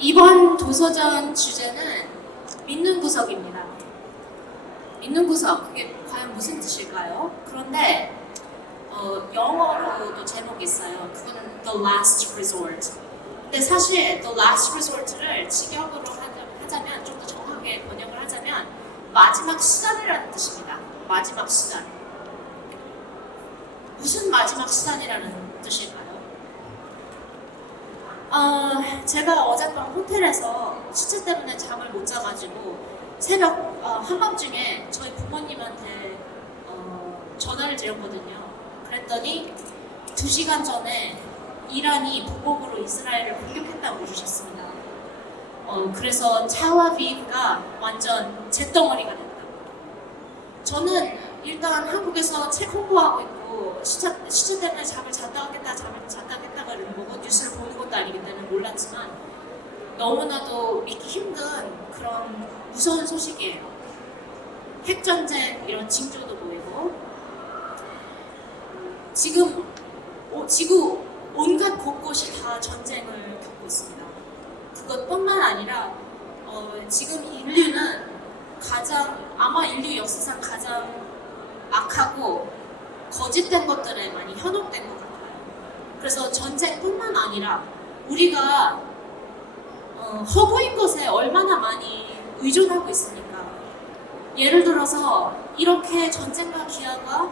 이번 도서전 주제는 믿는 구석입니다. 믿는 구석, 그게 과연 무슨 뜻일까요? 그런데 영어로도 제목이 있어요. 그거는 The Last Resort. 근데 사실 The Last Resort를 직역으로 하자면, 좀 더 정확하게 번역을 하자면 마지막 수단이라는 뜻입니다. 마지막 수단. 무슨 마지막 수단이라는 뜻일까요? 제가 어젯밤 호텔에서 시차 때문에 잠을 못 자가지고 새벽 한밤중에 저희 부모님한테 전화를 드렸거든요. 그랬더니 2시간 전에 이란이 보복으로 이스라엘을 공격했다고 해주셨습니다. 그래서 텔아비브가 완전 잿덩어리가 됐다. 저는 일단 한국에서 책 홍보하고 있고 시차 때문에 잠을 잤다 깼다가 이런 거고 뉴스를 보는 것도 아니기 때문에 몰랐지만 너무나도 믿기 힘든 그런 무서운 소식이에요. 핵전쟁 이런 징조도 보이고 지금 지구 온갖 곳곳이 다 전쟁을 겪고 있습니다. 그것뿐만 아니라 지금 인류는 아마 인류 역사상 가장 악하고 거짓된 것들에 많이 현혹된 것 같아요. 그래서 전쟁뿐만 아니라 우리가 허구인 것에 얼마나 많이 의존하고 있으니까, 예를 들어서 이렇게 전쟁과 기아가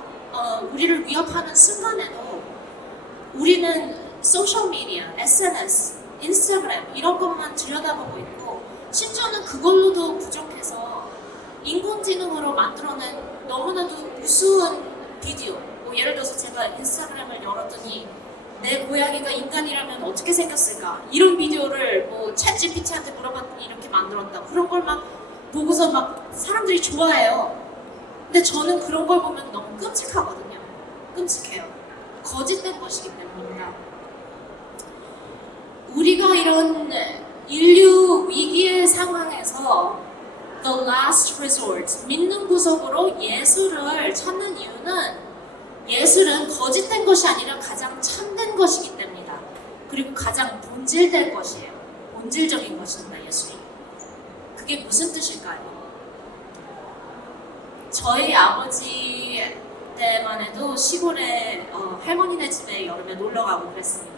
우리를 위협하는 순간에도 우리는 소셜미디어, SNS, 인스타그램 이런 것만 들여다보고 있고, 심지어는 그걸로도 부족해서 인공지능으로 만들어낸 너무나도 우스운 비디오, 예를 들어서 제가 인스타그램을 열었더니 내 고양이가 인간이라면 어떻게 생겼을까? 이런 비디오를 챗 GPT한테 물어봤더니 이렇게 만들었다. 그런 걸 막 보고서 막 사람들이 좋아해요. 근데 저는 그런 걸 보면 너무 끔찍하거든요. 끔찍해요. 거짓된 것이기 때문입니다. 우리가 이런 인류 위기의 상황에서 The Last Resort, 믿는 구석으로 예수를 찾는 이유는 예술은 거짓된 것이 아니라 가장 참된 것이기 때문이다. 그리고 가장 본질된 것이에요. 본질적인 것입니다, 예술이. 그게 무슨 뜻일까요? 저희 아버지 때만 해도 시골에 할머니네 집에 여름에 놀러 가고 그랬습니다.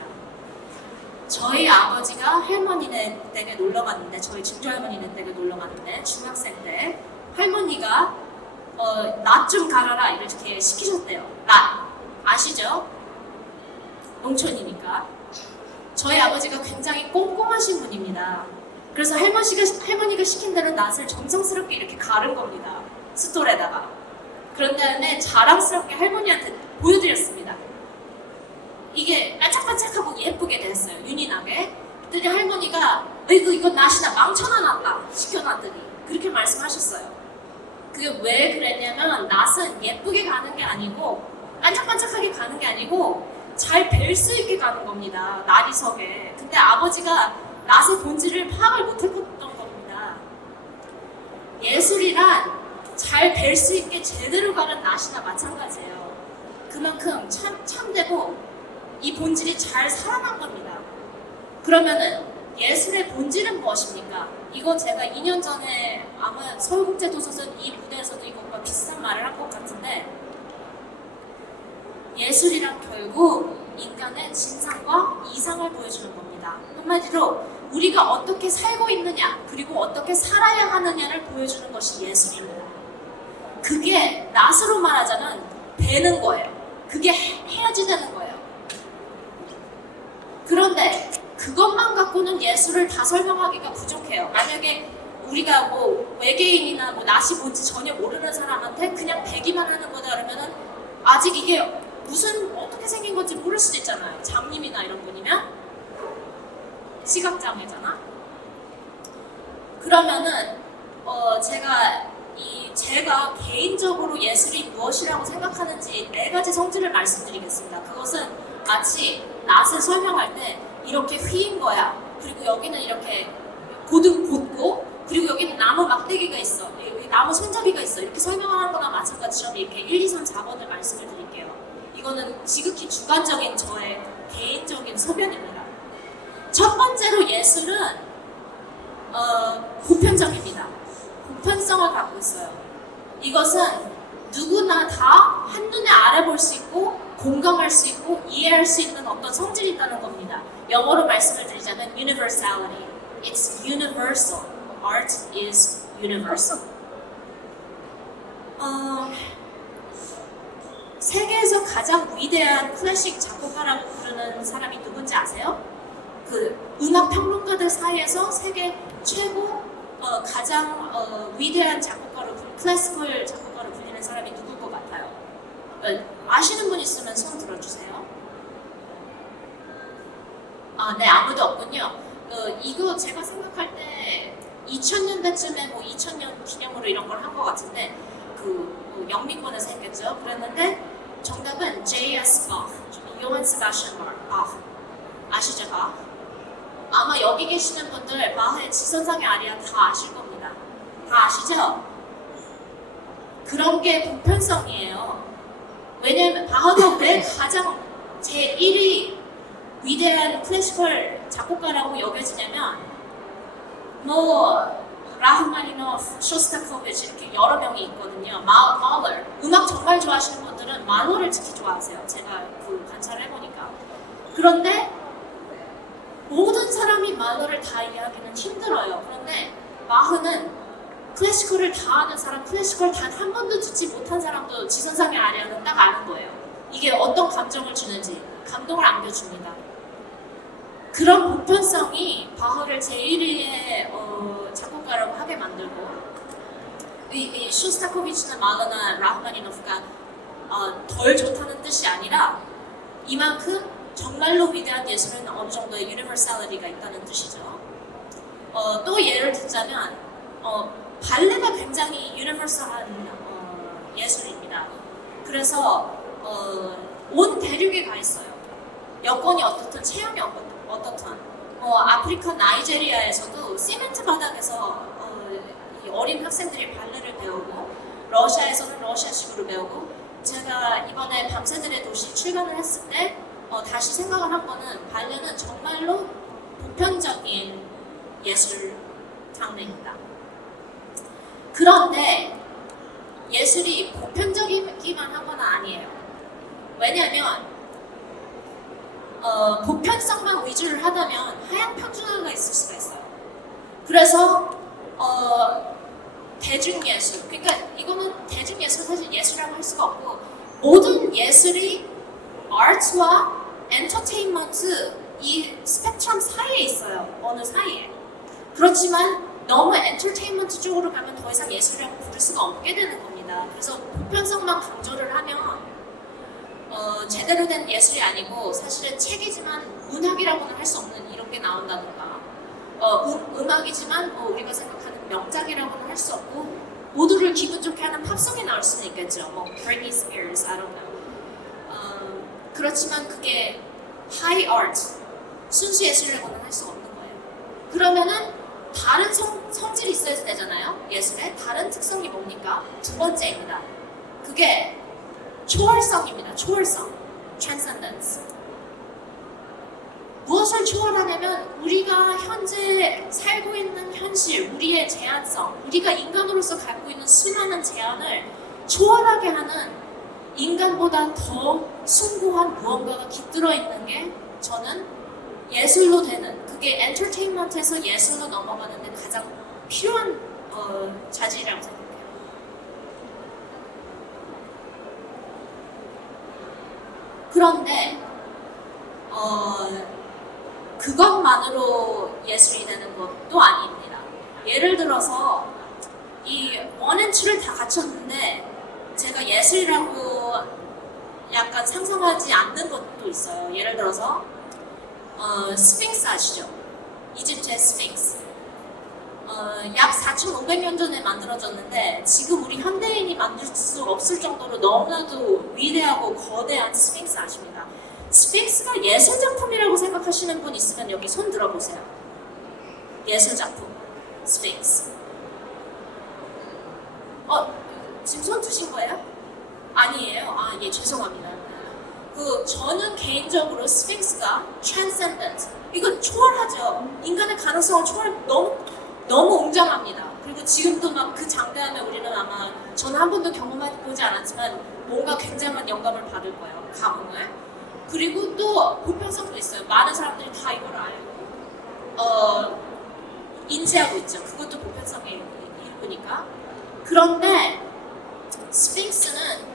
저희 아버지가 할머니네 댁에 놀러 갔는데, 저희 증조할머니네 댁에 놀러 갔는데 중학생 때 할머니가 낫 좀 갈아라 이렇게 시키셨대요. 낫 아시죠? 농촌이니까. 저희 아버지가 굉장히 꼼꼼하신 분입니다. 그래서 할머니가 시킨 대로 낫을 정성스럽게 이렇게 갈은 겁니다. 숫돌에다가. 그런 다음에 자랑스럽게 할머니한테 보여드렸습니다. 이게 반짝반짝하고 예쁘게 됐어요. 윤이 나게. 그랬더니 할머니가 이거 낫이나 망쳐놔놨다 시켜놨더니 그렇게 말씀하셨어요. 그게 왜 그랬냐면 낫은 예쁘게 가는 게 아니고 반짝반짝하게 가는 게 아니고 잘 벨 수 있게 가는 겁니다. 나리석에. 근데 아버지가 낫의 본질을 파악을 못했던 겁니다. 예술이란 잘 벨 수 있게 제대로 가는 낫이나 마찬가지예요. 그만큼 참되고 이 본질이 잘 살아난 겁니다. 그러면은 예술의 본질은 무엇입니까? 이거 제가 2년 전에 아마 서울국제도서전 이 무대에서도 이것과 비슷한 말을 한 것 같은데, 예술이란 결국 인간의 진상과 이상을 보여주는 겁니다. 한마디로 우리가 어떻게 살고 있느냐 그리고 어떻게 살아야 하느냐를 보여주는 것이 예술입니다. 그게 낫으로 말하자면 되는 거예요. 그게 해야지 되는 거예요. 그런데 그것만 갖고는 예술을 다 설명하기가 부족해요. 만약에 우리가 외계인이나 낫이 뭔지 전혀 모르는 사람한테 그냥 배기만 하는 거다 그러면은 아직 이게 어떻게 생긴 건지 모를 수도 있잖아요. 장님이나 이런 분이면 시각장애잖아. 그러면은 제가 개인적으로 예술이 무엇이라고 생각하는지 4가지 성질을 말씀드리겠습니다. 그것은 마치 낫을 설명할 때 이렇게 휘인 거야. 그리고 여기는 이렇게 곧고, 그리고 여기는 나무 막대기가 있어. 여기 나무 손잡이가 있어. 이렇게 설명하는 거나 마찬가지처럼 이렇게 1, 2, 3, 4번을 말씀을 드릴게요. 이거는 지극히 주관적인 저의 개인적인 소견입니다. 첫 번째로 예술은 보편적입니다. 보편성을 갖고 있어요. 이것은 누구나 다 한눈에 알아볼 수 있고 공감할 수 있고 이해할 수 있는 어떤 성질이 있다는 겁니다. 영어로 말씀을 드리자면 universality. It's universal. Art is universal. 세계에서 가장 위대한 클래식 작곡가라고 부르는 사람이 누군지 아세요? 그 음악 평론가들 사이에서 세계 최고 가장 위대한 작곡가로 클래시컬 작곡가로 불리는 사람이 누굴 것 같아요? 아시는 분 있으면 손 들어주세요. 네, 아무도 없군요. 이거 제가 생각할 때 2000년대쯤에 뭐 2000년 기념으로 이런 걸 한 것 같은데 영미권에서 했겠죠. 그랬는데 정답은 J.S. Bach, 요한 세바스찬 바흐. 아시죠, 바흐? 아마 여기 계시는 분들 바흐의 지선상의 아리아 다 아실 겁니다. 다 아시죠? 그런 게 보편성이에요. 왜냐면 바흐가 왜 가장 제1위 위대한 클래시컬 작곡가라고 여겨지냐면 라흐마니노프, 쇼스타코비치 이렇게 여러 명이 있거든요. 말러. 음악 정말 좋아하시는 분들은 말러를 특히 좋아하세요. 제가 관찰을 해보니까. 그런데 모든 사람이 말러를 다 이해하기는 힘들어요. 그런데 바흐는 클래시컬을 다 아는 사람, 클래시컬 단 한 번도 듣지 못한 사람도 지선상의 아리아는 딱 아는 거예요. 이게 어떤 감정을 주는지 감동을 안겨줍니다. 그런 보편성이 바흐를 제1위의 작곡가라고 하게 만들고 이 쇼스타코비치나 말러나 라흐마니노프가 덜 좋다는 뜻이 아니라 이만큼 정말로 위대한 예술에는 어느 정도의 유니버살리티가 있다는 뜻이죠. 또 예를 들자면 발레가 굉장히 유니버설한 예술입니다. 그래서 온 대륙에 가 있어요. 여건이 어떻든 체형이 어떻든 아프리카 나이제리아에서도 시멘트 바닥에서 이 어린 학생들이 발레를 배우고 러시아에서는 러시아식으로 배우고 제가 이번에 밤새들의 도시 출간을 했을 때 다시 생각을 한 거는 발레는 정말로 보편적인 예술 장르입니다. 그런데 예술이 보편적이기만 한 건 아니에요. 왜냐하면 보편성만 위주를 하다면 하향 평준화가 있을 수가 있어요. 그래서 대중예술, 그러니까 이거는 대중예술 사실 예술이라고 할 수가 없고 모든 예술이 아트와 엔터테인먼트 이 스펙트럼 사이에 있어요. 어느 사이에. 그렇지만 너무 엔터테인먼트 쪽으로 가면 더 이상 예술이라고 부를 수가 없게 되는 겁니다. 그래서 보편성만 강조를 하면 제대로 된 예술이 아니고 사실은 책이지만 문학이라고는 할 수 없는 이런 게 나온다든가 음악이지만 우리가 생각하는 명작이라고는 할 수 없고 모두를 기분 좋게 하는 팝송이 나올 수는 있겠죠. 뭐 Britney Spears, I don't know. 그렇지만 그게 high art, 순수 예술이라고는 할 수 없는 거예요. 그러면은 다른 성질이 있어야 되잖아요. 예술의 다른 특성이 뭡니까? 두 번째입니다. 그게 초월성입니다. 초월성, transcendence. 무엇을 초월하냐면 우리가 현재 살고 있는 현실, 우리의 제한성, 우리가 인간으로서 갖고 있는 수많은 제한을 초월하게 하는 인간보다 더 숭고한 무언가가 깃들어 있는 게 저는 예술로 되는, 그게 엔터테인먼트에서 예술로 넘어가는데 가장 필요한 자질이라고 생각해요. 그런데 그것만으로 예술이 되는 것도 아닙니다. 예를 들어서 이 원앤투를 다 갖췄는데 제가 예술이라고 약간 상상하지 않는 것도 있어요. 예를 들어서 스핑크스 아시죠? 이집트의 스핑크스. 약 4,500년 전에 만들어졌는데 지금 우리 현대인이 만들 수 없을 정도로 너무나도 위대하고 거대한 스핑크스 아십니까? 스핑크스가 예술작품이라고 생각하시는 분 있으면 여기 손 들어보세요. 예술작품, 스핑크스. 지금 손 드신 거예요? 아니에요? 예, 죄송합니다. 저는 개인적으로 스핑크스가 transcendent, 이거 초월하죠. 인간의 가능성을 너무 너무 웅장합니다. 그리고 지금도 막 그 장대하면 우리는 아마 저는 한 번도 경험해보지 않았지만 뭔가 굉장한 영감을 받을 거예요. 감흥을. 그리고 또 보편성도 있어요. 많은 사람들이 다 이걸 알고 인지하고 있죠. 그것도 보편성의 일부니까. 그런데 스핑크스는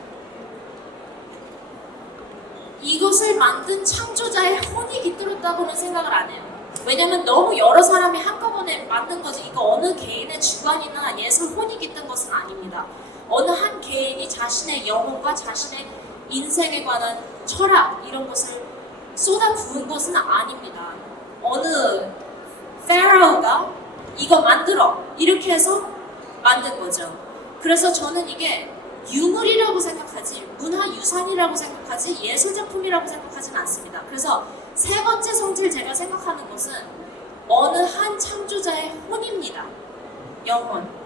이것을 만든 창조자의 혼이 깃들었다고는 생각을 안 해요. 왜냐면 너무 여러 사람이 한꺼번에 만든 거지 이거 어느 개인의 주관이나 예술 혼이 깃든 것은 아닙니다. 어느 한 개인이 자신의 영혼과 자신의 인생에 관한 철학 이런 것을 쏟아 부은 것은 아닙니다. 어느 페라오가 이거 만들어 이렇게 해서 만든 거죠. 그래서 저는 이게 유물이라고 생각하지 문화유산이라고 생각하지 예술작품이라고 생각하지는 않습니다. 그래서 세 번째 성질 제가 생각하는 것은 어느 한 창조자의 혼입니다. 영혼.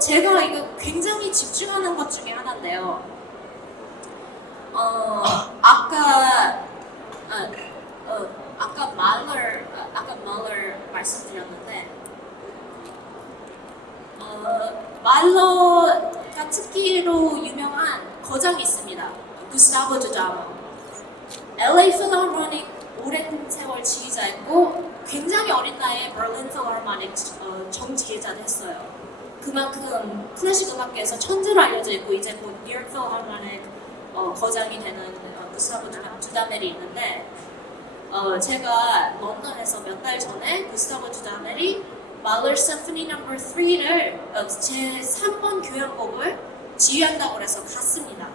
제가 이거 굉장히 집중하는 것 중에 하나인데요. 아까 말러 말씀드렸는데 말러가 특기로 유명한 거장이 있습니다. 구스타보 두다모. LA 필하모닉 오랜 세월 지휘자였고 굉장히 어린 나이에 버린 필하모닉 정지휘자도 했어요. 그만큼 클래식 음악계에서 천재로 알려져 있고 이제 곧 뉴욕 필하모닉 거장이 되는 구스타보 두다멜이 있는데 제가 런던에서 몇 달 전에 구스타보 두다멜이 말러 심포니 넘버 3를 제 3번 교향곡을 지휘한다고 해서 갔습니다.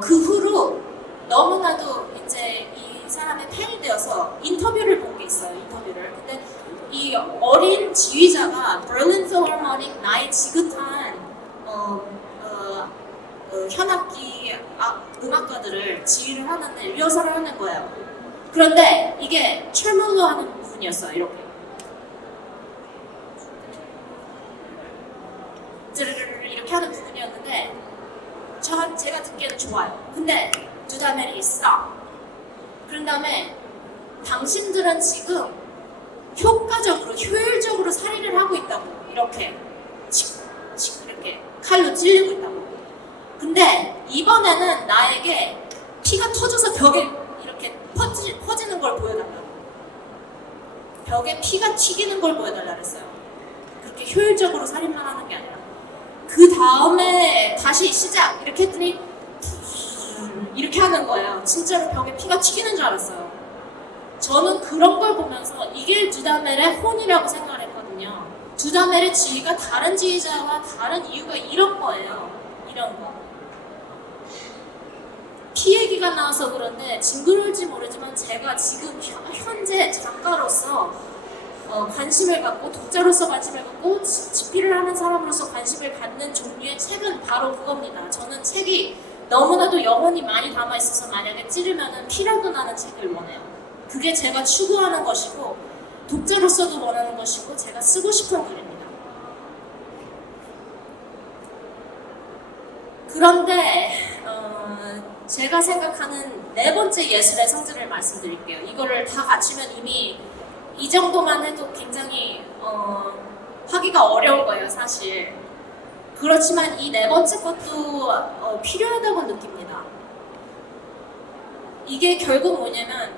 그 후로 너무나도 이제 이 사람의 팬이 되어서 인터뷰를 본 게 있어요. 인터뷰를. 근데 이 어린 지휘자가 버린 필하모닉 나의 지긋한 현악기 음악가들을 지휘를 하는데 리허설을 하는 거예요. 그런데 이게 철물로 하는 부분이었어요. 이렇게. 이렇게 하는 부분이었는데 제가 듣기에는 좋아요. 근데 두다멜이 stop. 그런 다음에 당신들은 지금 효율적으로 살인을 하고 있다고. 이렇게 이렇게 칼로 찔리고 있다고. 근데 이번에는 나에게 피가 터져서 벽에 이렇게 퍼지는 걸 보여달라고. 벽에 피가 튀기는 걸 보여달라 그랬어요. 그렇게 효율적으로 살인만 하는 게 아니라. 그 다음에 다시 시작 이렇게 했더니 이렇게 하는 거예요. 진짜로 벽에 피가 튀기는 줄 알았어요. 저는 그런 걸 보면서 이게 두다멜의 혼이라고 생각을 했거든요. 두다멜의 지휘가 다른 지휘자와 다른 이유가 이런 거예요. 이런 거. 피 얘기가 나와서 그런데 징그러울지 모르지만 제가 지금 현재 작가로서 관심을 갖고 독자로서 관심을 갖고 집필을 하는 사람으로서 관심을 갖는 종류의 책은 바로 그겁니다. 저는 책이 너무나도 영혼이 많이 담아있어서 만약에 찌르면 피라도 나는 책을 원해요. 그게 제가 추구하는 것이고 독자로서도 원하는 것이고 제가 쓰고 싶은 글입니다. 그런데 제가 생각하는 네 번째 예술의 성질을 말씀드릴게요. 이거를 다 갖추면 이미 이 정도만 해도 굉장히 하기가 어려울 거예요, 사실. 그렇지만 이 네 번째 것도 필요하다고 느낍니다. 이게 결국 뭐냐면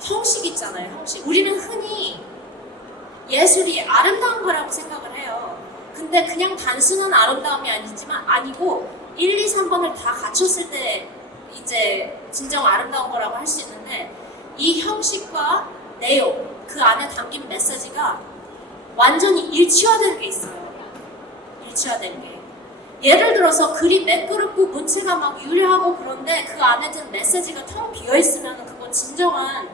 형식 있잖아요, 형식. 우리는 흔히 예술이 아름다운 거라고 생각을 해요. 근데 그냥 단순한 아름다움이 아니고 1, 2, 3번을 다 갖췄을 때 이제 진정 아름다운 거라고 할 수 있는데 이 형식과 내용, 그 안에 담긴 메시지가 완전히 일치화된 게 있어요. 일치화된 게. 예를 들어서 글이 매끄럽고 문체가 막 유려하고 그런데 그 안에 든 메시지가 텅 비어있으면 그건 진정한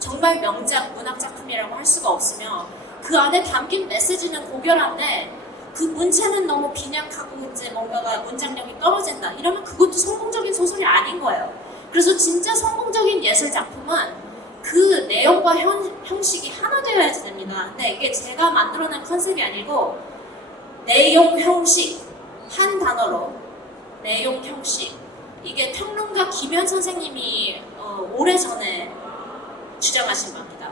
정말 명작 문학작품이라고 할 수가 없으며 그 안에 담긴 메시지는 고결한데 그 문체는 너무 빈약하고 이제 뭔가가 문장력이 떨어진다. 이러면 그것도 성공적인 소설이 아닌 거예요. 그래서 진짜 성공적인 예술 작품은 그 내용과 형식이 하나 되어야지 됩니다. 근데 이게 제가 만들어낸 컨셉이 아니고 내용, 형식 한 단어로 내용, 형식 이게 평론가 김현 선생님이 오래전에 주장하신 겁니다.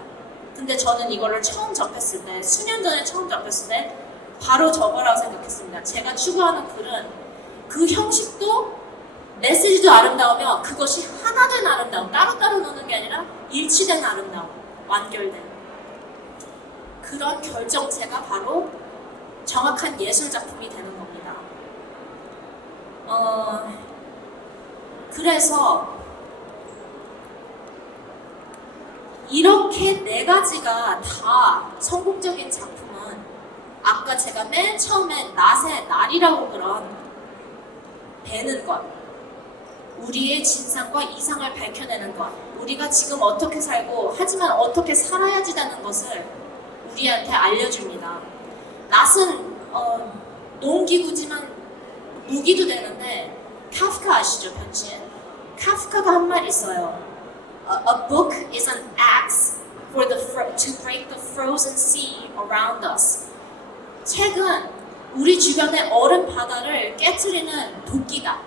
근데 저는 이거를 처음 접했을 때, 수년 전에 처음 접했을 때 바로 저거라고 생각했습니다. 제가 추구하는 글은 그 형식도 메시지도 아름다우며 그것이 하나 된 아름다움, 따로따로 노는 게 아니라 일치된 아름다움, 완결된 그런 결정체가 바로 정확한 예술 작품이 되는 겁니다. 그래서 이렇게 네 가지가 다 성공적인 작품은 아까 제가 맨 처음에 낫의 날이라고 그런 배는 것, 우리의 진상과 이상을 밝혀내는 것, 우리가 지금 어떻게 살고 하지만 어떻게 살아야지라는 것을 우리한테 알려줍니다. 낫은 농기구지만 무기도 되는데 카프카 아시죠? 변신. 카프카가 한 말 있어요. A book is an axe to break the frozen sea around us. 책은 우리 주변의 얼음 바다를 깨트리는 도끼다.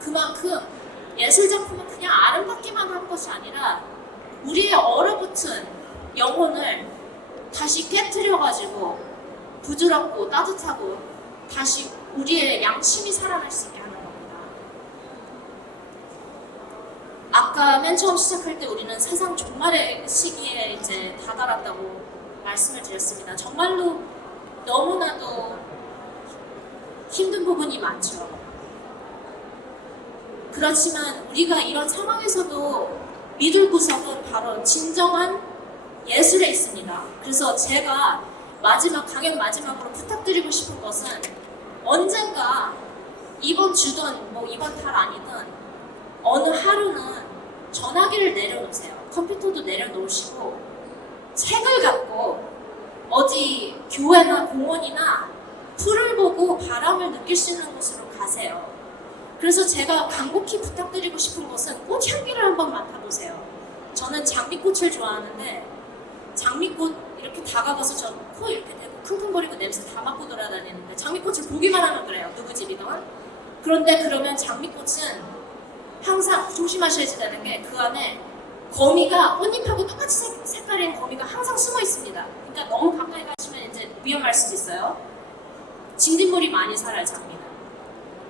그만큼 예술 작품은 그냥 아름답기만 한 것이 아니라 우리의 얼어붙은 영혼을 다시 깨트려가지고 부드럽고 따뜻하고 다시 우리의 양심이 살아날 수 있게 하는 겁니다. 아까 맨 처음 시작할 때 우리는 세상 종말의 시기에 이제 다다랐다고 말씀을 드렸습니다. 정말로 너무나도 힘든 부분이 많죠. 그렇지만 우리가 이런 상황에서도 믿을 구석은 바로 진정한 예술에 있습니다. 그래서 제가 강연 마지막으로 부탁드리고 싶은 것은 언젠가 이번 주든 뭐 이번 달 아니든 어느 하루는 전화기를 내려놓으세요. 컴퓨터도 내려놓으시고 책을 갖고 어디 교회나 공원이나 풀을 보고 바람을 느낄 수 있는 곳으로 가세요. 그래서 제가 간곡히 부탁드리고 싶은 것은 꽃향기를 한번 맡아보세요. 저는 장미꽃을 좋아하는데 장미꽃 이렇게 다가가서 저 코 이렇게 대고 킁킁거리고 냄새 다 맡고 돌아다니는데 장미꽃을 보기만 하면 그래요. 누구 집이든. 그런데 그러면 장미꽃은 항상 조심하셔야 되는 게 그 안에 거미가 꽃잎하고 똑같이 색깔인 거미가 항상 숨어 있습니다. 그러니까 너무 가까이 가시면 이제 위험할 수도 있어요. 진딧물이 많이 살아요, 장미는.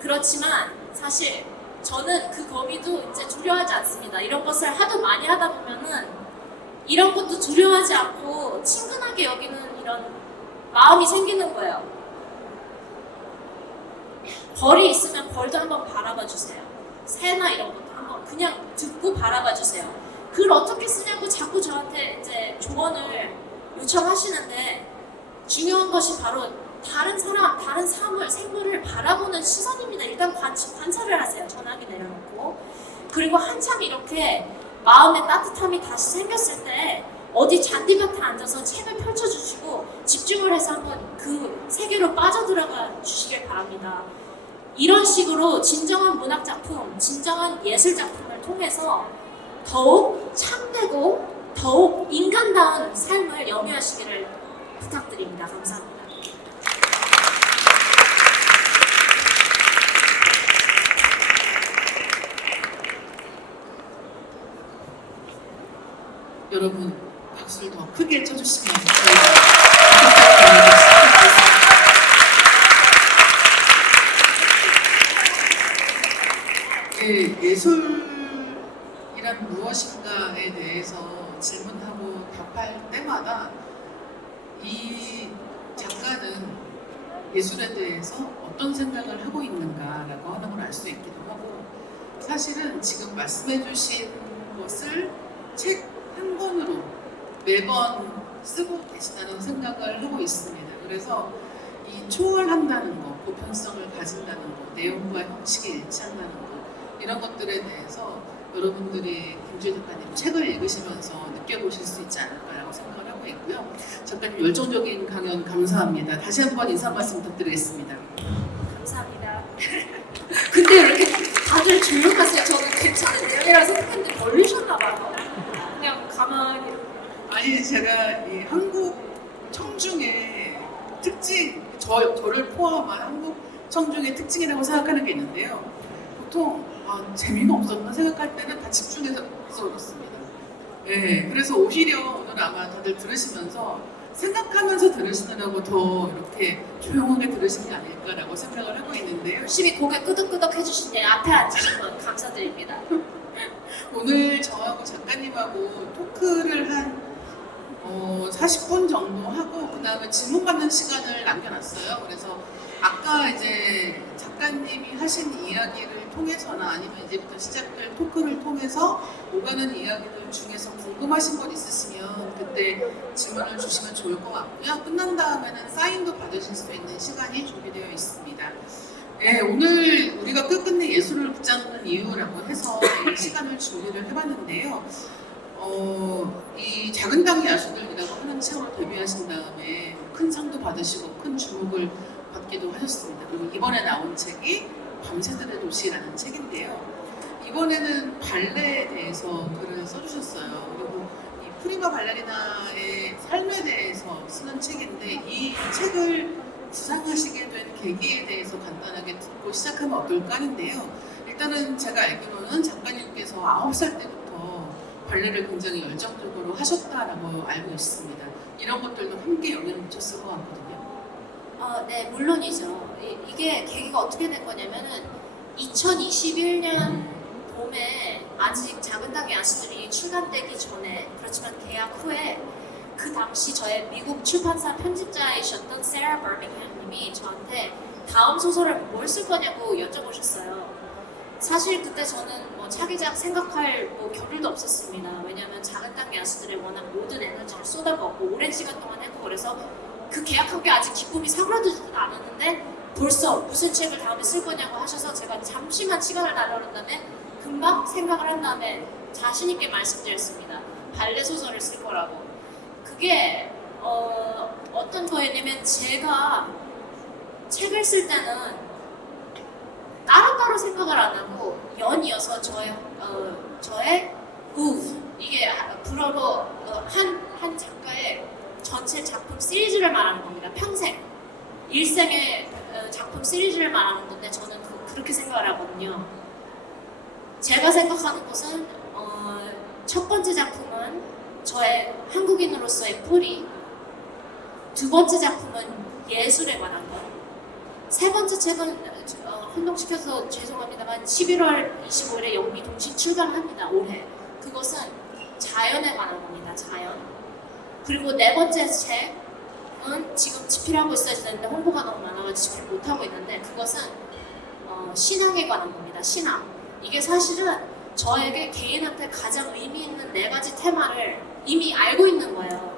그렇지만 사실 저는 그 거미도 이제 두려워하지 않습니다. 이런 것을 하도 많이 하다 보면은 이런 것도 두려워하지 않고 친근하게 여기는 이런 마음이 생기는 거예요. 벌이 있으면 벌도 한번 바라봐 주세요. 새나 이런 것도 한번 그냥 듣고 바라봐 주세요. 글 어떻게 쓰냐고 자꾸 저한테 이제 조언을 요청하시는데 중요한 것이 바로 다른 사람, 다른 사물, 생물을 바라보는 시선입니다. 일단 관찰을 하세요. 전화기 내려놓고. 그리고 한참 이렇게 마음의 따뜻함이 다시 생겼을 때 어디 잔디밭에 앉아서 책을 펼쳐주시고 집중을 해서 한번 그 세계로 빠져들어가 주시길 바랍니다. 이런 식으로 진정한 문학작품, 진정한 예술작품을 통해서 더욱 참되고 더욱 인간다운 삶을 영위하시기를 부탁드립니다. 감사합니다. 여러분 박수를 더 크게 쳐주시면 예술이란 무엇인가에 대해서 질문하고 답할 때마다 이 작가는 예술에 대해서 어떤 생각을 하고 있는가라고 하는 걸 알 수 있기도 하고, 사실은 지금 말씀해주신 것을 책 한 권으로 매번 쓰고 계시다는 생각을 하고 있습니다. 그래서 이 초월한다는 것, 보편성을 가진다는 것, 내용과 형식이 일치한다는 것, 이런 것들에 대해서 여러분들이 김주희 작가님 책을 읽으시면서 느껴보실 수 있지 않을까라고 생각을 하고 있고요. 작가님 열정적인 강연 감사합니다. 다시 한번 인사 말씀 부탁드리겠습니다. 감사합니다. 근데 왜 이렇게 다들 조용하세요? 저는 괜찮은 내용이라고 생각했는데 걸리셨나 봐요. 그냥 가만히. 아니, 제가 이 한국 청중의 특징, 저를 포함한 한국 청중의 특징이라고 생각하는 게 있는데요. 보통 재미가 없었나 생각할 때는 다 집중해서 들었습니다. 네, 그래서 오히려 오늘 아마 다들 들으시면서 생각하면서 들으시느라고 더 이렇게 조용하게 들으신 게 아닐까라고 생각을 하고 있는데요. 열심히 고개 끄덕끄덕 해주시니 앞에 앉으신 분 감사드립니다. 오늘 저하고 작가님하고 토크를 한 40분 정도 하고 그 다음에 질문 받는 시간을 남겨놨어요. 그래서 아까 이제 작가님이 하신 이야기를 통해서나 아니면 이제부터 시작될 토크를 통해서 오가는 이야기들 중에서 궁금하신 것 있으시면 그때 질문을 주시면 좋을 것 같고요. 끝난 다음에는 사인도 받으실 수 있는 시간이 준비되어 있습니다. 네, 오늘 우리가 끝끝내 예술을 붙잡는 이유라고 해서 이 시간을 준비를 해봤는데요. 이 작은 당 야수들이라고 하는 책으로 데뷔하신 다음에 큰 상도 받으시고 큰 주목을 받기도 하셨습니다. 그리고 이번에 나온 책이 밤새들의 도시라는 책인데요. 이번에는 발레에 대해서 글을 써주셨어요. 그리고 이 프리마 발레리나의 삶에 대해서 쓰는 책인데 이 책을 구상하시게 된 계기에 대해서 간단하게 듣고 시작하면 어떨까 하는데요. 일단은 제가 알기로는 작가님께서 9살 때부터 발레를 굉장히 열정적으로 하셨다라고 알고 있습니다. 이런 것들도 함께 영향을 미쳤을 것 같거든요. 네, 물론이죠. 이게 계기가 어떻게 된 거냐면은 2021년 봄에 아직 작은 당 야수들이 출간되기 전에 그렇지만 개약 후에 그 당시 저의 미국 출판사 편집자이셨던 세라 버밍햄님이 저한테 다음 소설을 뭘 쓸 거냐고 여쭤보셨어요. 사실 그때 저는 뭐 차기작 생각할 겨를도 없었습니다. 왜냐하면 작은 당 야수들의 워낙 모든 에너지를 쏟아붓고 오랜 시간 동안 했고 그래서 그 계약한 게 아직 기쁨이 사그라들지도 않았는데 벌써 무슨 책을 다음에 쓸 거냐고 하셔서 제가 잠시만 시간을 달라는 다음에 금방 생각을 한 다음에 자신 있게 말씀드렸습니다. 발레 소설을 쓸 거라고. 그게 어떤 거였냐면 제가 책을 쓸 때는 따로따로 생각을 안 하고 연이어서 저의 이게 불어로 한 작가의 전체 작품 시리즈를 말하는 겁니다. 평생 일생의 작품 시리즈를 말하는 건데 저는 그렇게 생각을 하거든요. 제가 생각하는 것은 첫 번째 작품은 저의 한국인으로서의 뿌리, 두 번째 작품은 예술에 관한 것, 세 번째 책은 혼동시켜서 죄송합니다만 11월 25일에 영미 동시 출간합니다. 올해. 그것은 자연에 관한 겁니다. 자연. 그리고 네 번째 책은 지금 집필하고 있어야 되는데 홍보가 너무 많아서 집필 못하고 있는데 그것은 신앙에 관한 겁니다. 신앙. 이게 사실은 저에게 개인한테 가장 의미 있는 네 가지 테마를 이미 알고 있는 거예요.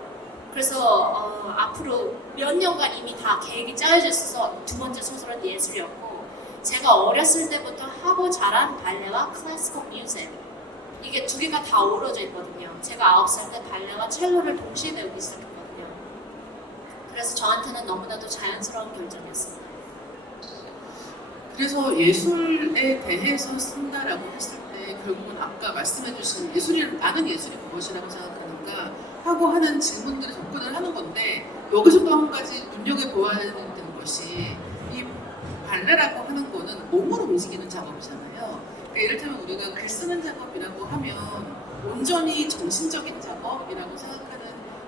그래서 앞으로 몇 년간 이미 다 계획이 짜여져 있어서 두 번째 소설은 예술이었고 제가 어렸을 때부터 하고 자란 발레와 클래시컬 뮤직 이게 두 개가 다 어우러져 있거든요. 제가 9살 때 발레와 첼로를 동시에 배우기 시작했거든요. 그래서 저한테는 너무나도 자연스러운 결정이었습니다. 그래서 예술에 대해서 쓴다라고 했을 때 결국은 아까 말씀해주신 나는 예술이 무엇이라고 생각하는가 하고 하는 질문들에 접근을 하는 건데 여기서 또 한 가지 눈여겨보아야 되는 것이 이 발레라고 하는 거는 몸으로 움직이는 작업이잖아요. 그러니까 이를테면 우리가 글 쓰는 작업이라고 하면 온전히 정신적인 작업이라고 생각하는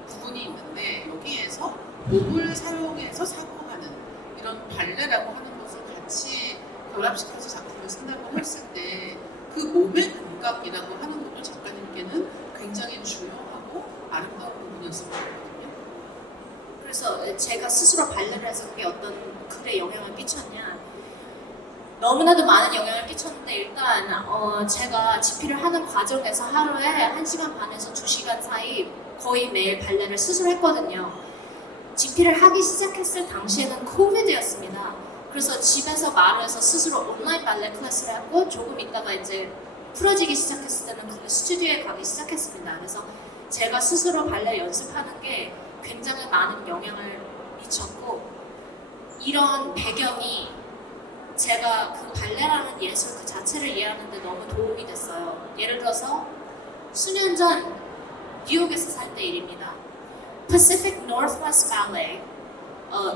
부분이 있는데 여기에서 몸을 사용해서 사고하는 이런 발레라고 하는 것을 같이 결합시켜서 작품을 쓴다고 했을 때 그 몸의 감각이라고 하는 것도 작가님께는 굉장히 중요하고 아름다운 부분이었을 것 같거든요. 그래서 제가 스스로 발레를 해서 그게 어떤 글에 영향을 끼쳤냐 너무나도 많은 영향을 끼쳤는데 일단 제가 집필을 하는 과정에서 하루에 1시간 반에서 2시간 사이 거의 매일 발레를 스스로 했거든요. 집필을 하기 시작했을 당시에는 코비드였습니다. 그래서 집에서 마루에서 스스로 온라인 발레 클래스를 했고 조금 있다가 이제 풀어지기 시작했을 때는 그 스튜디오에 가기 시작했습니다. 그래서 제가 스스로 발레 연습하는 게 굉장히 많은 영향을 미쳤고 이런 배경이 제가 그 발레라는 예술 그 자체를 이해하는 데 너무 도움이 됐어요. 예를 들어서 수년 전 뉴욕에서 살 때 일입니다. Pacific Northwest Ballet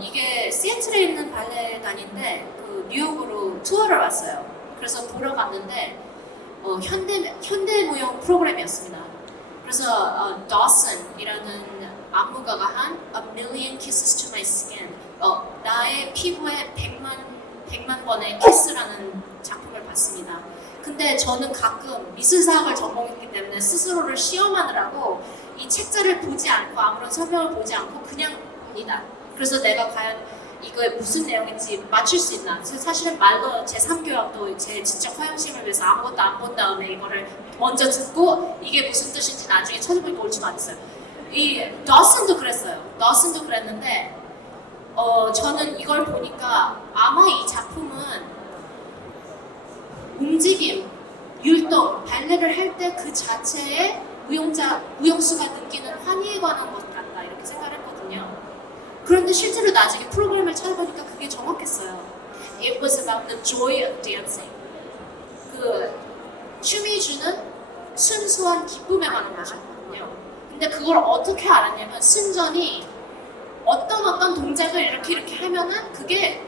이게 시애틀에 있는 발레단인데 그 뉴욕으로 투어를 왔어요. 그래서 보러 갔는데 현대무용 프로그램이었습니다. 그래서 Dawson이라는 안무가가 한 A Million Kisses to My Skin, 나의 피부에 100만 번의 키스라는 작품을 봤습니다. 근데 저는 가끔 미술사학을 전공했기 때문에 스스로를 시험하느라고 이 책자를 보지 않고 아무런 설명을 보지 않고 그냥 봅니다. 그래서 내가 과연 이거에 무슨 내용인지 맞출 수 있나. 사실은 말로 제 3교양도 제 진짜 허영심을 위해서 아무것도 안 본 다음에 이거를 먼저 듣고 이게 무슨 뜻인지 나중에 찾아보니까 옳지도 않았어요. 이 더슨도 그랬어요. 더슨도 그랬는데 저는 이걸 보니까 아마 이 작품은 움직임, 율동, 발레를 할 때 그 자체에 무용수가 느끼는 환희에 관한 것 같다 이렇게 생각을 했거든요. 그런데 실제로 나중에 프로그램을 찾아보니까 그게 정확했어요. It was about the joy of dancing. 그 춤이 주는 순수한 기쁨에 관한 것이었거든요. 근데 그걸 어떻게 알았냐면 순전히 어떤 동작을 이렇게 하면은 그게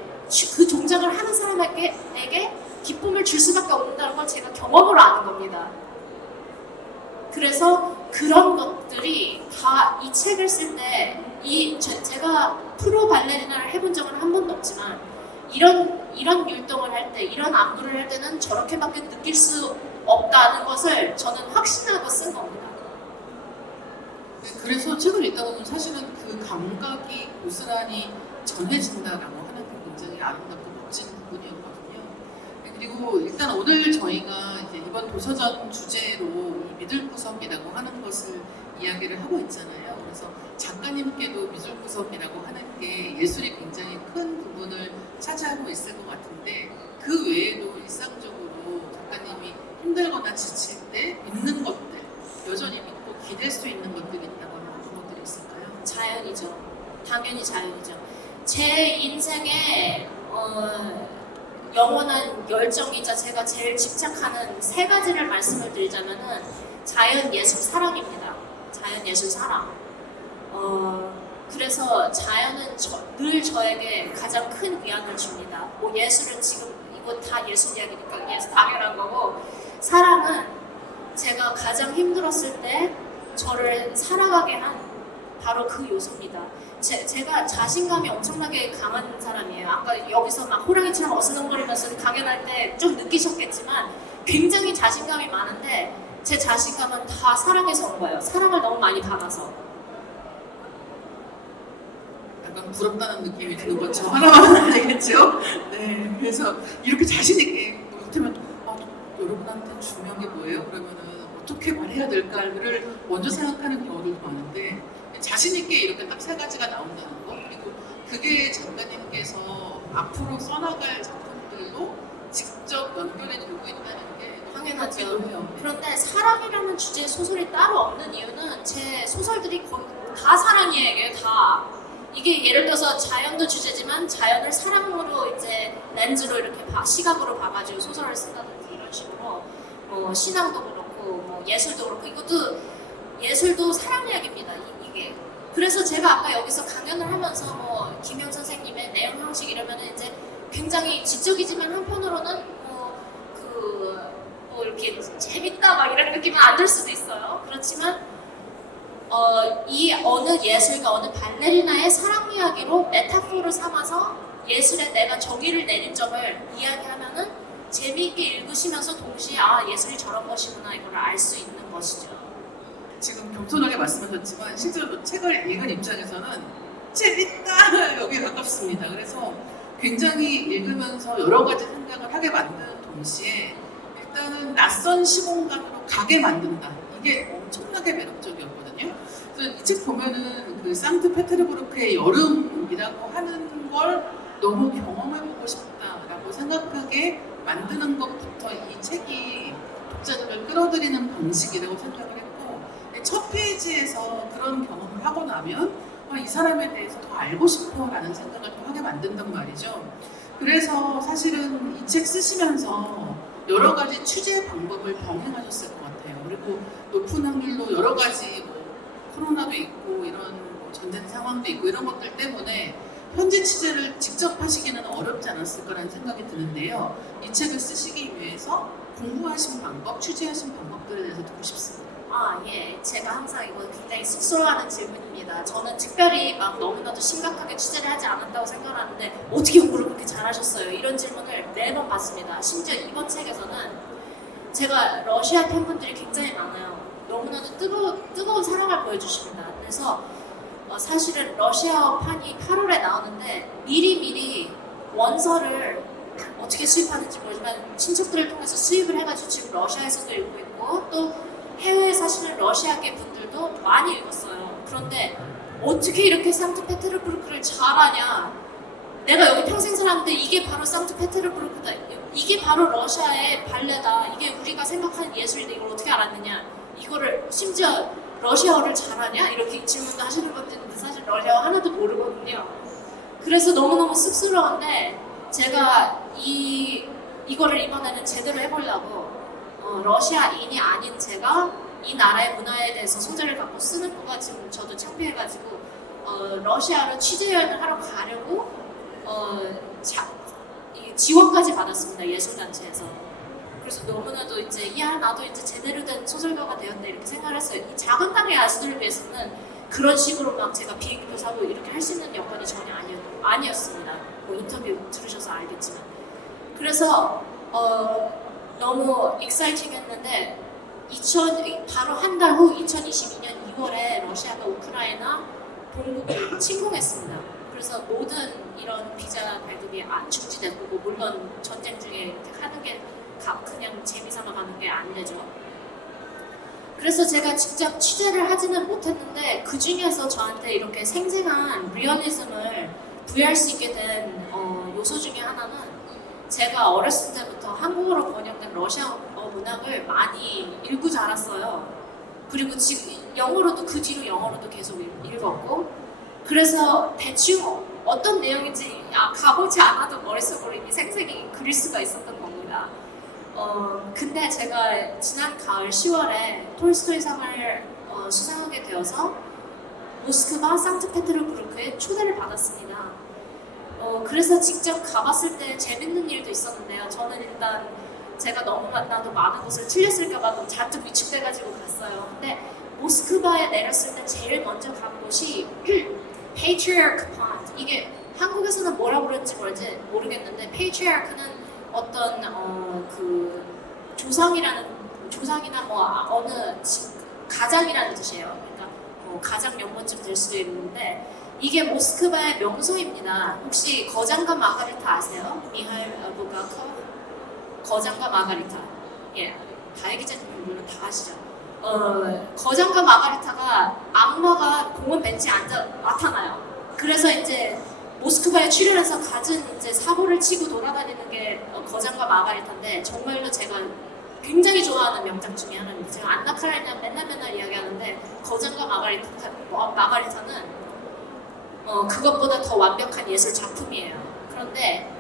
그 동작을 하는 사람에게 기쁨을 줄 수밖에 없다는 걸 제가 경험으로 아는 겁니다. 그래서 그런 것들이 다 이 책을 쓸 때 제가 프로 발레리나를 해본 적은 한 번도 없지만 이런 율동을 할 때, 이런 안무를 할 때는 저렇게밖에 느낄 수 없다는 것을 저는 확신하고 쓴 겁니다. 그래서 책을 읽다 보면 사실은 그 감각이 고스란히 전해진다라고 하는 게 굉장히 아름답고 멋진 부분이었거든요. 그리고 일단 오늘 저희가 이제 이번 도서전 주제로 이 미들 구섭이라고 하는 것을 이야기를 하고 있잖아요. 그래서 작가님께도 미술 구섭이라고 하는 게 예술이 굉장히 큰 부분을 차지하고 있을 것 같은데 그 외에도 일상적으로 작가님이 힘들거나 지칠 때 믿는 것들, 여전히 믿고 기댈 수 있는 것들이 있다고 하면 어떤 것들이 있을까요? 자연이죠. 당연히 자연이죠. 제 인생에 영원한 열정이자 제가 제일 집착하는 세 가지를 말씀을 드리자면은 자연, 예술, 사랑입니다. 자연, 예술, 사랑. 그래서 자연은 늘 저에게 가장 큰 위안을 줍니다. 뭐 예술은 지금 이거 다 예술 이야기니까 예술 당연한 거고, 사랑은 제가 가장 힘들었을 때 저를 살아가게 한 바로 그 요소입니다. 제가 자신감이 엄청나게 강한 사람이에요. 아까 여기서 막 호랑이처럼 어슬렁거리면서 강연할 때 좀 느끼셨겠지만 굉장히 자신감이 많은데 제 자신감은 다 사랑에서 온 거예요. 사랑을 너무 많이 받아서. 약간 부럽다는 느낌이 드는 것죠. 하나만은 아니겠죠? 네. 그래서 이렇게 자신있게 그렇다면 여러분한테 중요한 게 뭐예요? 그러면은 어떻게 말해야 될까를 먼저 생각하는 경우들도 많은데 자신있게 이렇게 딱 세 가지가 나온다는 거, 그리고 그게 작가님께서 앞으로 써나갈 작품들로 직접 연결이 되고 있다는 게 당연하죠. 그런데 사랑이라는 주제의 소설이 따로 없는 이유는 제 소설들이 거의 다 사랑이에요. 다. 이게 예를 들어서 자연도 주제지만 자연을 사랑으로 이제 렌즈로 이렇게 시각으로 봐가지고 소설을 쓴다든지 이런 식으로 신앙도 그렇고 예술도 그렇고 이것도 예술도 사랑 이야기입니다. 이게. 그래서 제가 아까 여기서 강연을 하면서 김영 선생님의 내용 형식 이러면은 이제 굉장히 지적이지만 한편으로는 이렇게 재밌다 막 이런 느낌은 안 들 수도 있어요. 그렇지만 이 어느 예술가, 어느 발레리나의 사랑 이야기로 메타포를 삼아서 예술에 내가 정의를 내린 점을 이야기하면은 재미있게 읽으시면서 동시에 예술이 저런 것이구나 이걸 알 수 있는 것이죠. 지금 겸손하게 말씀하셨지만 실제로 책을 읽은 입장에서는 재밌다 여기에 가깝습니다. 그래서 굉장히 읽으면서 여러 가지 생각을 하게 만드는 동시에 일단은 낯선 시공간으로 가게 만든다. 이게 엄청나게 매력적이었거든요. 그래서 이 책 보면은 그 상트페테르부르크의 여름이라고 하는 걸 너무 경험해보고 싶다라고 생각하게 만드는 것부터 이 책이 독자들을 끌어들이는 방식이라고 생각을 했고, 첫 페이지에서 그런 경험을 하고 나면 이 사람에 대해서 더 알고 싶어라는 생각을 또 하게 만든단 말이죠. 그래서 사실은 이 책 쓰시면서 여러 가지 취재 방법을 병행하셨을 것 같아요. 그리고 높은 확률로 여러 가지 코로나도 있고 이런 전쟁 상황도 있고 이런 것들 때문에 현지 취재를 직접 하시기는 어렵지 않았을 거라는 생각이 드는데요. 이 책을 쓰시기 위해서 공부하신 방법, 취재하신 방법들에 대해서 듣고 싶습니다. 예. 제가 항상 이거 굉장히 쑥스러워하는 질문입니다. 저는 특별히 막 너무나도 심각하게 취재를 하지 않았다고 생각하는데 어떻게 연구를 그렇게 잘하셨어요? 이런 질문을 매번 받습니다. 심지어 이번 책에서는 제가 러시아 팬분들이 굉장히 많아요. 너무나도 뜨거운 사랑을 보여주십니다. 그래서 사실은 러시아어판이 8월에 나오는데 미리 원서를 어떻게 수입하는지 모르지만 친척들을 통해서 수입을 해가지고 지금 러시아에서도 읽고 있고 또 해외에 사시는 러시아계 분들도 많이 읽었어요. 그런데 어떻게 이렇게 상트페테르부르크를 잘하냐? 내가 여기 평생 살았는데 이게 바로 상트페테르부르크다. 이게 바로 러시아의 발레다. 이게 우리가 생각하는 예술인데 이걸 어떻게 알았느냐? 이거를 심지어 러시아어를 잘하냐? 이렇게 질문도 하시는 분들 있는데 사실 러시아어 하나도 모르거든요. 그래서 너무너무 쑥스러운데 제가 이거를 이번에는 제대로 해보려고 러시아인이 아닌 제가 이 나라의 문화에 대해서 소재를 갖고 쓰는 거가 지금 저도 창피해가지고 러시아로 취재 여행을 하러 가려고 지원까지 받았습니다. 예술단체에서. 그래서 너무나도 이제 나도 이제 제대로 된 소설가가 되었네 이렇게 생각을 했어요. 이 작은 땅의 아수들을 위해서는 그런 식으로 막 제가 비행기도 사고 이렇게 할 수 있는 여건이 전혀 아니었습니다. 뭐 인터뷰 들으셔서 알겠지만. 그래서 너무 익사이팅했는데 바로 한 달 후 2022년 2월에 러시아가 우크라이나 본국을 침공했습니다. 그래서 모든 이런 비자 발급이 중지됐고 물론 전쟁 중에 이렇게 하는 게 그냥 재미삼아 가는 게 안 되죠. 그래서 제가 직접 취재를 하지는 못했는데 그 중에서 저한테 이렇게 생생한 리얼리즘을 부여할 수 있게 된 요소 중에 하나는 제가 어렸을 때부터 한국어로 번역된 러시아어 문학을 많이 읽고 자랐어요. 그리고 지금 영어로도 그 뒤로 영어로도 계속 읽었고 그래서 대충 어떤 내용인지 가보지 않아도 머릿속으로 이미 생생히 그릴 수가 있었던 겁니다. 근데 제가 지난 가을 10월에 톨스토이상을 수상하게 되어서 모스크바 상트페테르부르크에 초대를 받았습니다. 그래서 직접 가봤을 때 재밌는 일도 있었는데요. 저는 일단 제가 너무나도 많은 곳을 틀렸을까봐 너무 잔뜩 위축돼가지고 갔어요. 근데 모스크바에 내렸을 때 제일 먼저 간 곳이 Patriarch Pond. 이게 한국에서는 뭐라고 그러는지 모르겠는데 Patriarch는 어떤 그 조상이나 뭐 어느 가장이라는 뜻이에요. 그러니까 가장 연못쯤 될 수도 있는데 이게 모스크바의 명소입니다. 혹시 거장과 마가리타 아세요? 미하일 부가코 거장과 마가리타. 예, 다혜 기자님 물론 다 아시죠. 거장과 마가리타가 악마가 공원 벤치에 앉아 나타나요. 그래서 이제 모스크바에 출연해서 갖은 이제 사고를 치고 돌아다니는 게 거장과 마가리타인데 정말로 제가 굉장히 좋아하는 명작 중에 하나입니다. 제가 안나 카레니나 맨날 이야기하는데 거장과 마가리타는 그것보다 더 완벽한 예술 작품이에요. 그런데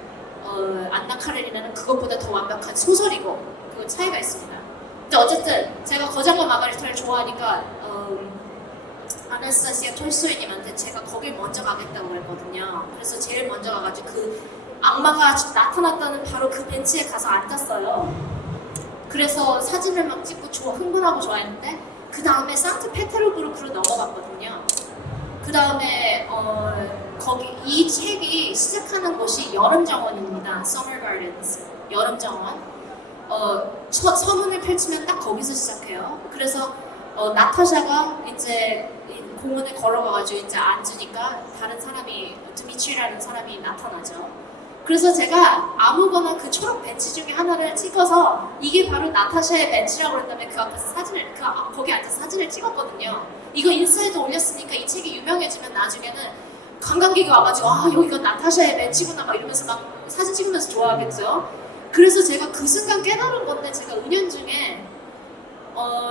안나 카레니나는 그것보다 더 완벽한 소설이고 그 차이가 있습니다. 근데 어쨌든 제가 거장과 마가리타를 좋아하니까 아나스타시아 톨스토이님한테 제가 거길 먼저 가겠다고 그랬거든요. 그래서 제일 먼저 가가지고 그 악마가 나타났다는 바로 그 벤치에 가서 앉았어요. 그래서 사진을 막 찍고 흥분하고 좋아했는데 그 다음에 상트페테르부르크로 넘어갔거든요. 그 다음에 거기 이 책이 시작하는 곳이 여름 정원입니다. Summer Gardens, 여름 정원. 서문을 펼치면 딱 거기서 시작해요. 그래서 나타샤가 이제 공원에 걸어가가지고 이제 앉으니까 다른 사람이 드미치라는 사람이 나타나죠. 그래서 제가 아무거나 그 초록 벤치 중에 하나를 찍어서 이게 바로 나타샤의 벤치라고 그랬다면 그 앞에서 거기 앉아서 사진을 찍었거든요. 이거 인스타에도 올렸으니까 이 책이 유명해지면 나중에는 관광객이 와가지고 여기가 나타샤의 벤치구나 막 이러면서 막 사진 찍으면서 좋아하겠죠. 그래서 제가 그 순간 깨달은 건데 제가 은연중에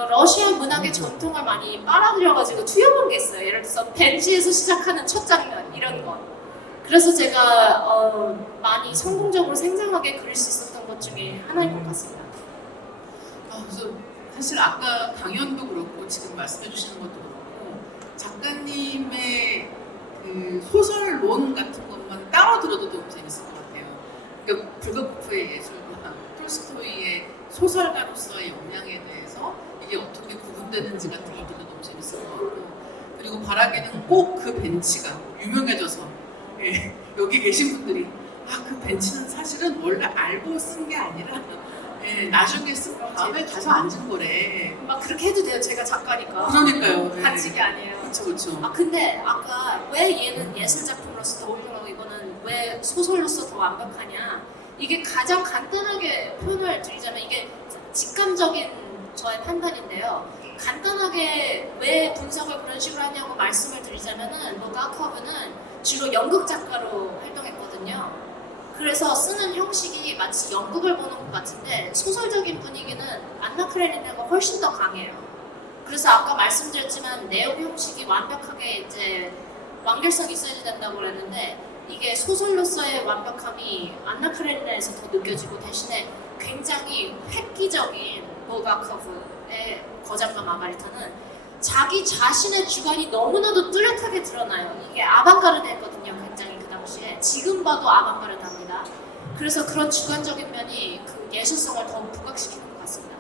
러시아 문학의 전통을 많이 빨아들여가지고 투영한 게 있어요. 예를 들어서 벤치에서 시작하는 첫 장면 이런 거. 그래서 제가 많이 성공적으로 생생하게 그릴 수 있었던 것 중에 하나인 것 같습니다. 그래서 사실 아까 강연도 그렇고 지금 말씀해 주시는 것도 그렇고 작가님의 그 소설론 같은 것만 따로 들어도 너무 재밌을 것 같아요. 그러니까 불가코프의 예술과 톨스토이의 소설가로서의 역량에 대해서 이게 어떻게 구분되는지 같은 것들도 너무 재밌을 것 같고, 그리고 바라기는 꼭 그 벤치가 유명해져서 예, 여기 계신 분들이 그 벤치는 사실은 원래 알고 쓴 게 아니라 예, 나중에 쓴 다음에 가서 앉은 거래. 막 그렇게 해도 돼요. 제가 작가니까. 그러니까요. 예. 반칙이 아니에요. 그렇죠, 그렇죠. 근데 아까 왜 얘는 예술 작품으로서 더 훌륭하고 이거는 왜 소설로서 더 완벽하냐? 이게 가장 간단하게 표현을 드리자면 이게 직감적인 저의 판단인데요. 간단하게 왜 분석을 그런 식으로 하냐고 말씀을 드리자면은 노가커브는 주로 연극 작가로 활동했거든요. 그래서 쓰는 형식이 마치 연극을 보는 것 같은데 소설적인 분위기는 안나 카레니나가 훨씬 더 강해요. 그래서 아까 말씀드렸지만 내용 형식이 완벽하게 이제 완결성이 있어야 된다고 그랬는데 이게 소설로서의 완벽함이 안나 카레니나에서 더 느껴지고 대신에 굉장히 획기적인 노가커브의 거장과 마가리타는 자기 자신의 주관이 너무나도 뚜렷하게 드러나요. 이게 아방가르드였거든요. 굉장히 그 당시에. 지금 봐도 아방가르드합니다. 그래서 그런 주관적인 면이 그 예술성을 더 부각시키는 것 같습니다.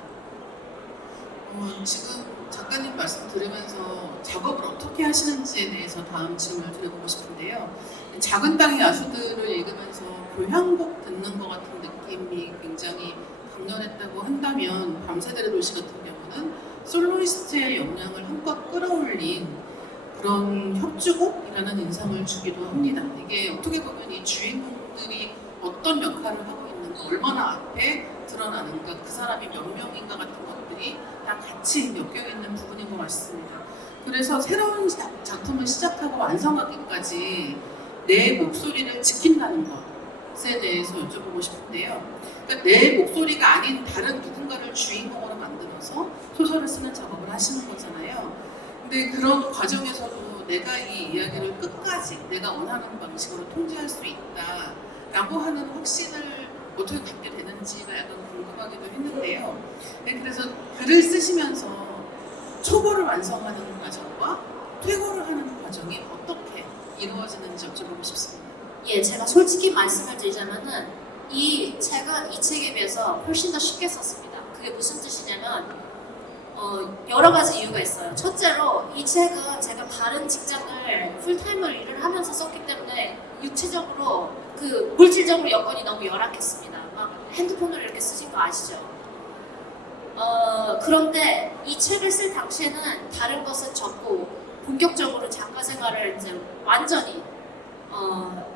지금 작가님 말씀 들으면서 작업을 어떻게 하시는지에 대해서 다음 질문을 드려보고 싶은데요. 작은 땅의 야수들을 읽으면서 교향곡 듣는 것 같은 느낌이 굉장히 강렬했다고 한다면 밤새들의 도시 같은 경우는 솔로이스트의 역량을 한껏 끌어올린 그런 협주곡이라는 인상을 주기도 합니다. 이게 어떻게 보면 이 주인공들이 어떤 역할을 하고 있는가, 얼마나 앞에 드러나는가, 그 사람이 몇 명인가 같은 것들이 다 같이 엮여있는 부분인 것 같습니다. 그래서 새로운 작품을 시작하고 완성하기까지 내 목소리를 지킨다는 것에 대해서 여쭤보고 싶은데요. 그러니까 내 목소리가 아닌 다른 누군가를 주인공으로 만들어서 소설을 쓰는 작업을 하시는 거잖아요. 근데 그런 과정에서도 내가 이 이야기를 끝까지 내가 원하는 방식으로 통제할 수 있다라고 하는 확신을 어떻게 갖게 되는지가 약간 궁금하기도 했는데요. 네, 그래서 글을 쓰시면서 초고를 완성하는 과정과 퇴고를 하는 과정이 어떻게 이루어지는지 여쭤보고 싶습니다. 예, 제가 솔직히 말씀을 드리자면은 이 책은 이 책에 비해서 훨씬 더 쉽게 썼습니다. 그게 무슨 뜻이냐면 여러 가지 이유가 있어요. 첫째로 이 책은 제가 다른 직장을 풀타임으로 일을 하면서 썼기 때문에 육체적으로 그 물질적으로 여건이 너무 열악했습니다. 막 핸드폰으로 이렇게 쓰신 거 아시죠? 그런데 이 책을 쓸 당시에는 다른 것은 접고 본격적으로 작가 생활을 이제 완전히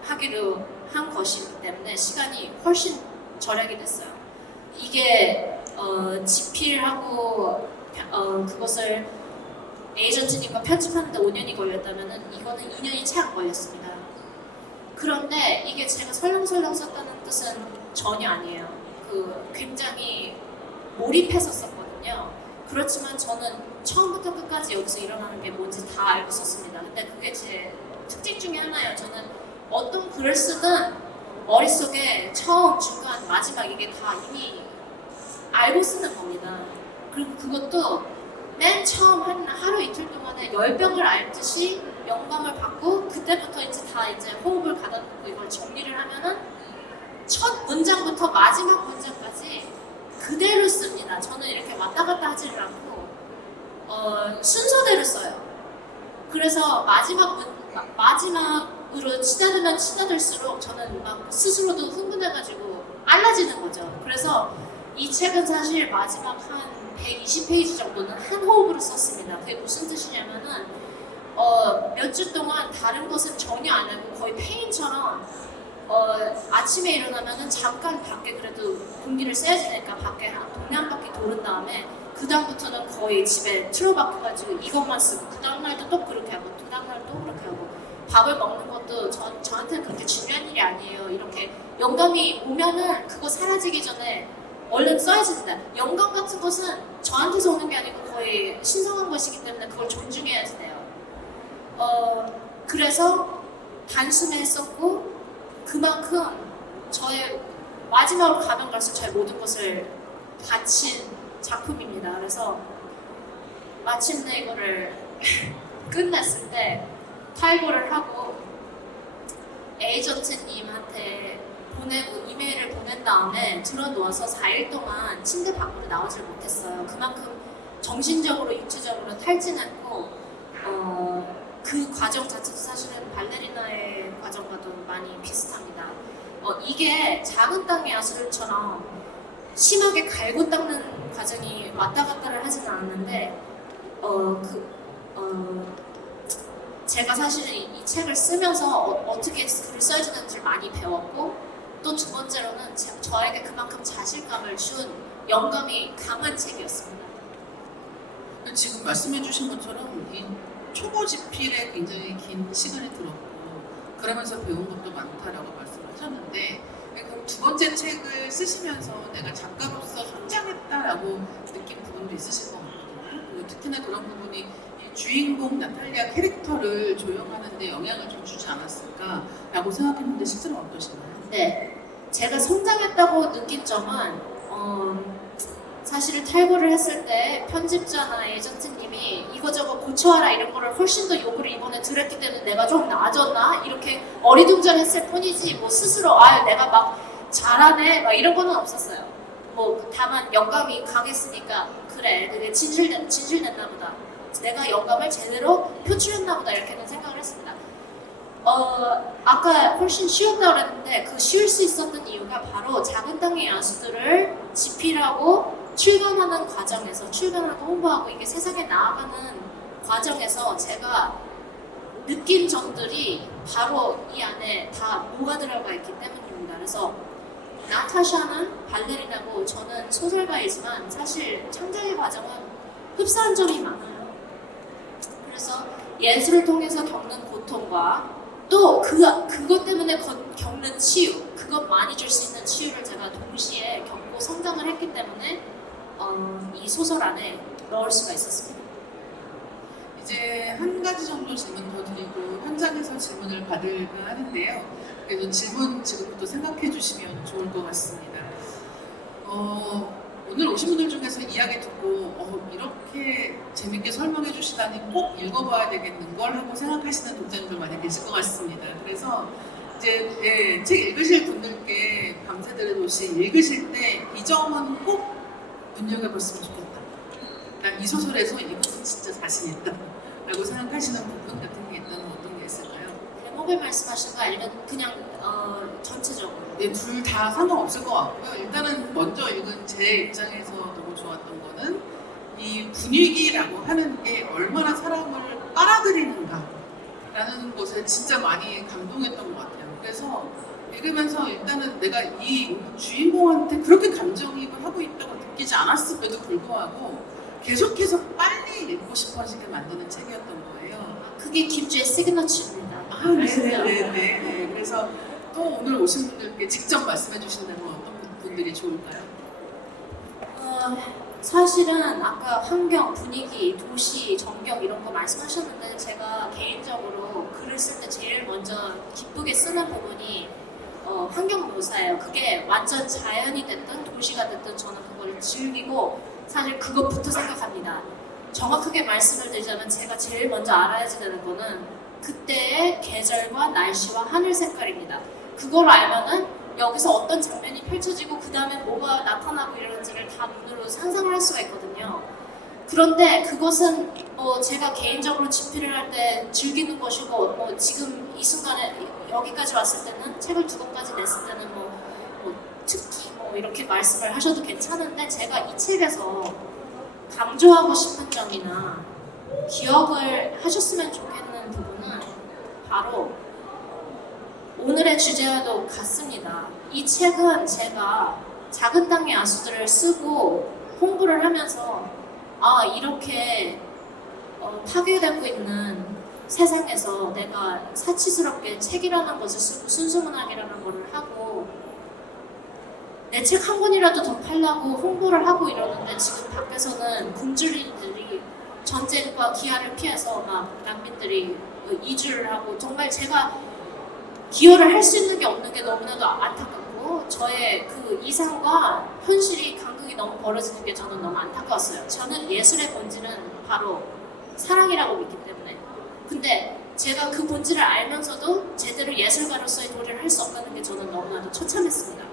하기로 한 것이기 때문에 시간이 훨씬 절약이 됐어요. 이게 집필하고 그것을 에이전트님과 편집하는데 5년이 걸렸다면은 이거는 2년이 채 안 걸렸습니다. 그런데 이게 제가 설렁설렁 썼다는 뜻은 전혀 아니에요. 굉장히 몰입해서 썼거든요. 그렇지만 저는 처음부터 끝까지 여기서 일어나는 게 뭔지 다 알고 썼습니다. 근데 그게 제 특징 중에 하나예요. 저는 어떤 글을 쓰든 머릿속에 처음, 중간, 마지막 이게 다 이미 알고 쓰는 겁니다. 그리고 그것도 맨 처음 한 하루 이틀 동안에 열병을 앓듯이 영감을 받고 그때부터 이제 호흡을 가다듬고 이걸 정리를 하면은 첫 문장부터 마지막 문장까지 그대로 씁니다. 저는 이렇게 왔다 갔다 하지를 않고 순서대로 써요. 그래서 마지막으로 치닫으면 치닫을수록 저는 막 스스로도 흥분해가지고 빨라지는 거죠. 그래서 이 책은 사실 마지막 한 120페이지 정도는 한 호흡으로 썼습니다. 그게 무슨 뜻이냐면은 몇 주 동안 다른 것은 전혀 안 하고 거의 페인처럼 아침에 일어나면은 잠깐 밖에 그래도 공기를 쐬야 되니까 밖에 동네 한 바퀴 도는 다음에 그 다음부터는 거의 집에 틀어박혀가지고 이것만 쓰고 그 다음날도 또 그렇게 하고 그 다음날 또 그렇게 하고 밥을 먹는 것도 저한테는 그렇게 중요한 일이 아니에요. 이렇게 영감이 오면은 그거 사라지기 전에 얼른 써야지 된다. 영감 같은 것은 저한테서 오는 게 아니고 거의 신성한 것이기 때문에 그걸 존중해야지 돼요. 그래서 단숨에 썼고 그만큼 저의 마지막으로 가면 갈수록 저의 모든 것을 바친 작품입니다. 그래서 마침내 이거를 끝냈을 때 탈고를 하고 에이전트님한테 보내고 이메일을 보낸 다음에 들어누워서 4일 동안 침대 밖으로 나오질 못했어요. 그만큼 정신적으로 육체적으로 탈진했고 그 과정 자체도 사실은 발레리나의 과정과도 많이 비슷합니다. 이게 작은 땅의 야수들처럼 심하게 갈고 닦는 과정이 왔다 갔다를 하지는 않았는데 제가 사실 이 책을 쓰면서 어떻게 글을 써야 되는지를 많이 배웠고 또 두 번째로는 저에게 그만큼 자신감을 준 영감이 강한 책이었습니다. 지금 말씀해주신 것처럼 이 초보 집필에 굉장히 긴 시간이 들었고 그러면서 배운 것도 많다라고 말씀하셨는데 그럼 두 번째 책을 쓰시면서 내가 작가로서 성장했다라고 느낀 부분도 있으실 것 같거든요. 그리고 특히나 그런 부분이 이 주인공 나탈리아 캐릭터를 조형하는 데 영향을 좀 주지 않았을까라고 생각했는데 실제로 어떠신가요? 네, 제가 성장했다고 느낀 점은 사실 탈고를 했을 때 편집자나 에이전트님이 이거저거 고쳐와라 이런 거를 훨씬 더 요구를 이번에 들었기 때문에 내가 좀 나아졌나? 이렇게 어리둥절했을 뿐이지 뭐 스스로 내가 막 잘하네 막 이런 거는 없었어요. 뭐 다만 영감이 강했으니까 그래 그게 진실됐나 보다. 내가 영감을 제대로 표출했나 보다 이렇게는 생각을 했습니다. 아까 훨씬 쉬웠다고 그랬는데 그 쉬울 수 있었던 이유가 바로 작은 땅의 야수들을 집필하고 출간하는 과정에서 출간하고 홍보하고 이게 세상에 나아가는 과정에서 제가 느낀 점들이 바로 이 안에 다 뭐가 들어가 있기 때문입니다. 그래서 나타샤는 발레리나고 저는 소설가이지만 사실 창작의 과정은 흡사한 점이 많아요. 그래서 예술을 통해서 겪는 고통과 또 그것 때문에 겪는 치유, 그것 많이 줄 수 있는 치유를 제가 동시에 겪고 성장을 했기 때문에 이 소설 안에 넣을 수가 있었습니다. 이제 한 가지 정도 질문 더 드리고 현장에서 질문을 받을까 하는데요. 그래도 질문 지금부터 생각해 주시면 좋을 것 같습니다. 오늘 오신 분들 중에서 이야기 듣고 이렇게 재밌게 설명해 주시다니 꼭 읽어봐야 되겠는 걸 하고 생각하시는 독자님들 많이 계실 것 같습니다. 그래서 이제 책 읽으실 분들께 밤새들의 도시 읽으실 때 이 점은 꼭 눈여겨봤으면 좋겠다. 난 이 소설에서 이것은 진짜 자신 있다 라고 생각하시는 부분 같은 게 있다면 어떤 게 있을까요? 대목을 말씀하시는 거 아니면 그냥 전체적으로? 네, 둘 다 상관없을 것 같고요. 일단은 먼저 읽은 제 입장에서 너무 좋았던 거는 이 분위기라고 하는 게 얼마나 사람을 빨아들이는가 라는 것에 진짜 많이 감동했던 것 같아요. 그래서 읽으면서 일단은 내가 이 주인공한테 그렇게 감정이입을 하고 있다고 느끼지 않았음에도 불구하고 계속해서 빨리 읽고 싶어 하시게 만드는 책이었던 거예요. 그게 김주의 시그너처입니다. 네. 그래서 또 오늘 오신 분들께 직접 말씀해 주신다면 어떤 분들이 좋을까요? 사실은 아까 환경, 분위기, 도시, 전경 이런 거 말씀하셨는데 제가 개인적으로 글을 쓸 때 제일 먼저 기쁘게 쓰는 부분이 환경 묘사예요. 그게 완전 자연이 됐든 도시가 됐든 저는 그걸 즐기고 사실 그것부터 생각합니다. 정확하게 말씀을 드리자면 제가 제일 먼저 알아야 되는 거는 그때의 계절과 날씨와 하늘 색깔입니다. 그걸 알면은 여기서 어떤 장면이 펼쳐지고 그 다음에 뭐가 나타나고 이러는지를 다 눈으로 상상을 할 수가 있거든요. 그런데 그것은 제가 개인적으로 집필을 할 때 즐기는 것이고 지금 이 순간에 여기까지 왔을 때는 책을 2권까지 냈을 때는 특히 이렇게 말씀을 하셔도 괜찮은데 제가 이 책에서 강조하고 싶은 점이나 기억을 하셨으면 좋겠는 부분은 바로 오늘의 주제와도 같습니다. 이 책은 제가 작은 땅의 야수들을 쓰고 홍보를 하면서 이렇게 파괴되고 있는 세상에서 내가 사치스럽게 책이라는 것을 쓰고 순수문학이라는 것을 하고 내 책 한 권이라도 더 팔려고 홍보를 하고 이러는데 지금 밖에서는 굶주린들이 전쟁과 기아를 피해서 막 난민들이 이주를 하고 정말 제가 기여를 할 수 있는 게 없는 게 너무나도 안타깝고 저의 그 이상과 현실이 간극이 너무 벌어지는 게 저는 너무 안타까웠어요. 저는 예술의 본질은 바로 사랑이라고 믿기 때문에. 근데 제가 그 본질을 알면서도 제대로 예술가로서의 도리를 할 수 없다는 게 저는 너무나도 처참했습니다.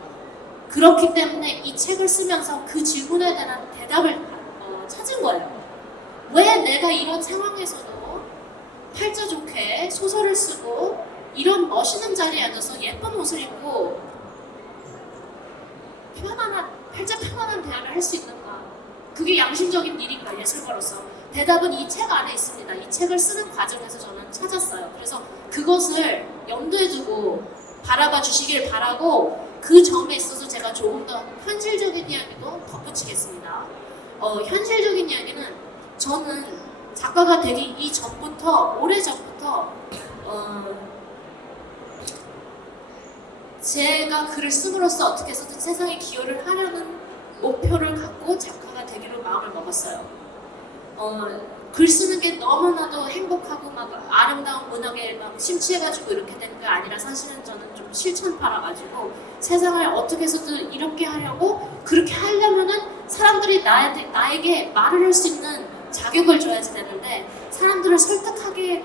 그렇기 때문에 이 책을 쓰면서 그 질문에 대한 대답을 찾은 거예요. 왜 내가 이런 상황에서도 팔자 좋게 소설을 쓰고 이런 멋있는 자리에 앉아서 예쁜 옷을 입고 팔자 편안한 대화를 할 수 있는가? 그게 양심적인 일인가, 예술가로서? 대답은 이 책 안에 있습니다. 이 책을 쓰는 과정에서 저는 찾았어요. 그래서 그것을 염두에 두고 바라봐 주시길 바라고 그 점에 있어서 제가 조금 더 현실적인 이야기도 덧붙이겠습니다. 현실적인 이야기는 저는 작가가 되기 이전부터, 오래전부터 제가 글을 씀으로써 어떻게 해서든 세상에 기여를 하려는 목표를 갖고 작가가 되기로 마음을 먹었어요. 글 쓰는 게 너무나도 행복하고 막 아름다운 문학에 막 심취해가지고 이렇게 된 게 아니라 사실은 저는 좀 실천팔아가지고 세상을 어떻게 해서든 이렇게 하려고, 그렇게 하려면은 사람들이 나에게 말을 할 수 있는 자격을 줘야지 되는데, 사람들을 설득하게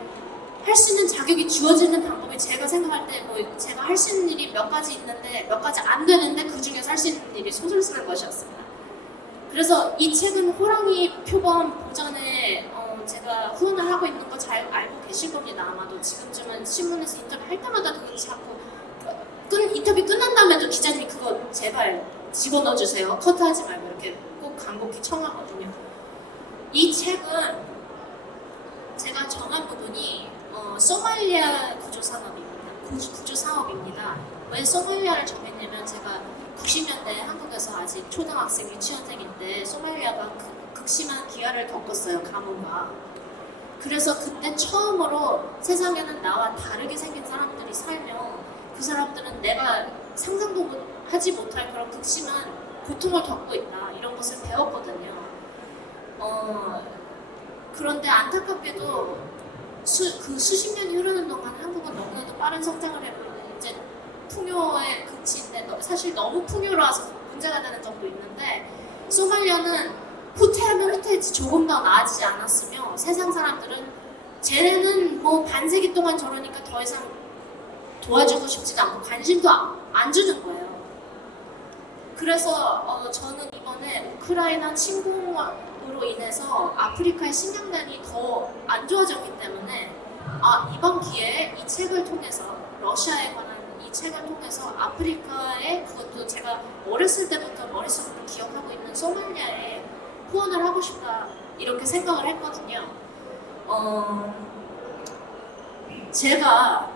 할 수 있는 자격이 주어지는 방법이 제가 생각할 때 뭐 제가 할 수 있는 일이 몇 가지 있는데 몇 가지 안 되는데 그 중에서 할 수 있는 일이 소설 쓰는 것이었습니다. 그래서 이 책은 호랑이 표범 보전에 제가 후원을 하고 있는 거 잘 알고 계실 겁니다. 아마도 지금쯤은 신문에서 인터뷰 할 때마다 그거 자꾸 인터뷰 끝난 다음에도 기자님이 그거 제발 집어넣어 주세요. 커트하지 말고 이렇게 꼭 간곡히 청하거든요. 이 책은 제가 정한 부분이 소말리아 구조사업입니다. 왜 소말리아를 정했냐면 제가 90년대 한국에서 아직 초등학생, 유치원생일 때 소말리아가 극심한 기아를 겪었어요, 가뭄과. 그래서 그때 처음으로 세상에는 나와 다르게 생긴 사람들이 살며 그 사람들은 내가 상상도 하지 못할 그런 극심한 고통을 겪고 있다, 이런 것을 배웠거든요. 그런데 안타깝게도 수십 년이 흐르는 동안 한국은 너무나도 빠른 성장을 해버리고 이제 풍요의 극치인데 사실 너무 풍요로워서 문제가 되는 점도 있는데, 소말리아는 후퇴하면 후퇴했지 조금 더 나아지지 않았으며, 세상 사람들은 쟤네는 뭐 반세기 동안 저러니까 더 이상 도와주고 싶지도 않고 관심도 안 주는 거예요. 그래서 저는 이번에 우크라이나 침공으로 인해서 아프리카의 식량난이 더 안 좋아졌기 때문에 이번 기회에 이 책을 통해서, 러시아에 관한 이 책을 통해서 아프리카에, 그것도 제가 어렸을 때부터 머릿속으로 기억하고 있는 소말리아에 후원을 하고 싶다, 이렇게 생각을 했거든요. 제가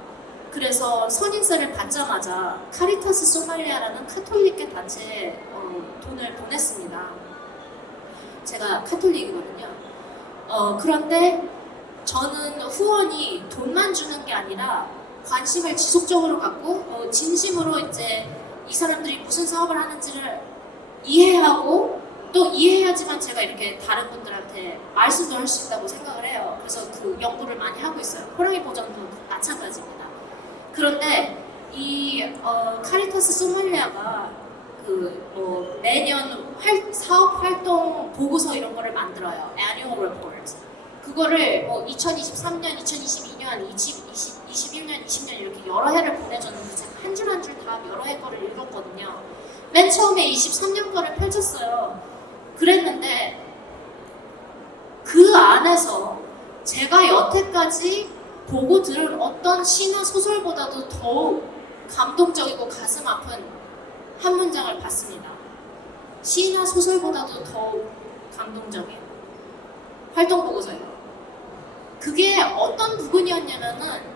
그래서 선인세를 받자마자 카리타스 소말리아라는 카톨릭계 단체에 돈을 보냈습니다. 제가 카톨릭이거든요. 그런데 저는 후원이 돈만 주는 게 아니라 관심을 지속적으로 갖고 진심으로 이제 이 사람들이 무슨 사업을 하는지를 이해하고, 또 이해해야지만 제가 이렇게 다른 분들한테 말씀도 할 수 있다고 생각을 해요. 그래서 그 연구를 많이 하고 있어요. 호랑이 보전도 마찬가지입니다. 그런데 이 카리타스 소말리아가 매년 사업 활동 보고서 이런 거를 만들어요. Annual Report. 그거를 2023년, 2022년, 2021년, 20년 이렇게 여러 해를 보내줬는데 제가 한 줄 한 줄 다 여러 해 거를 읽었거든요. 맨 처음에 23년 거를 펼쳤어요. 그랬는데 그 안에서 제가 여태까지 보고 들은 어떤 시나 소설보다도 더욱 감동적이고 가슴 아픈 한 문장을 봤습니다. 시나 소설보다도 더욱 감동적인 활동 보고서예요. 그게 어떤 부분이었냐면은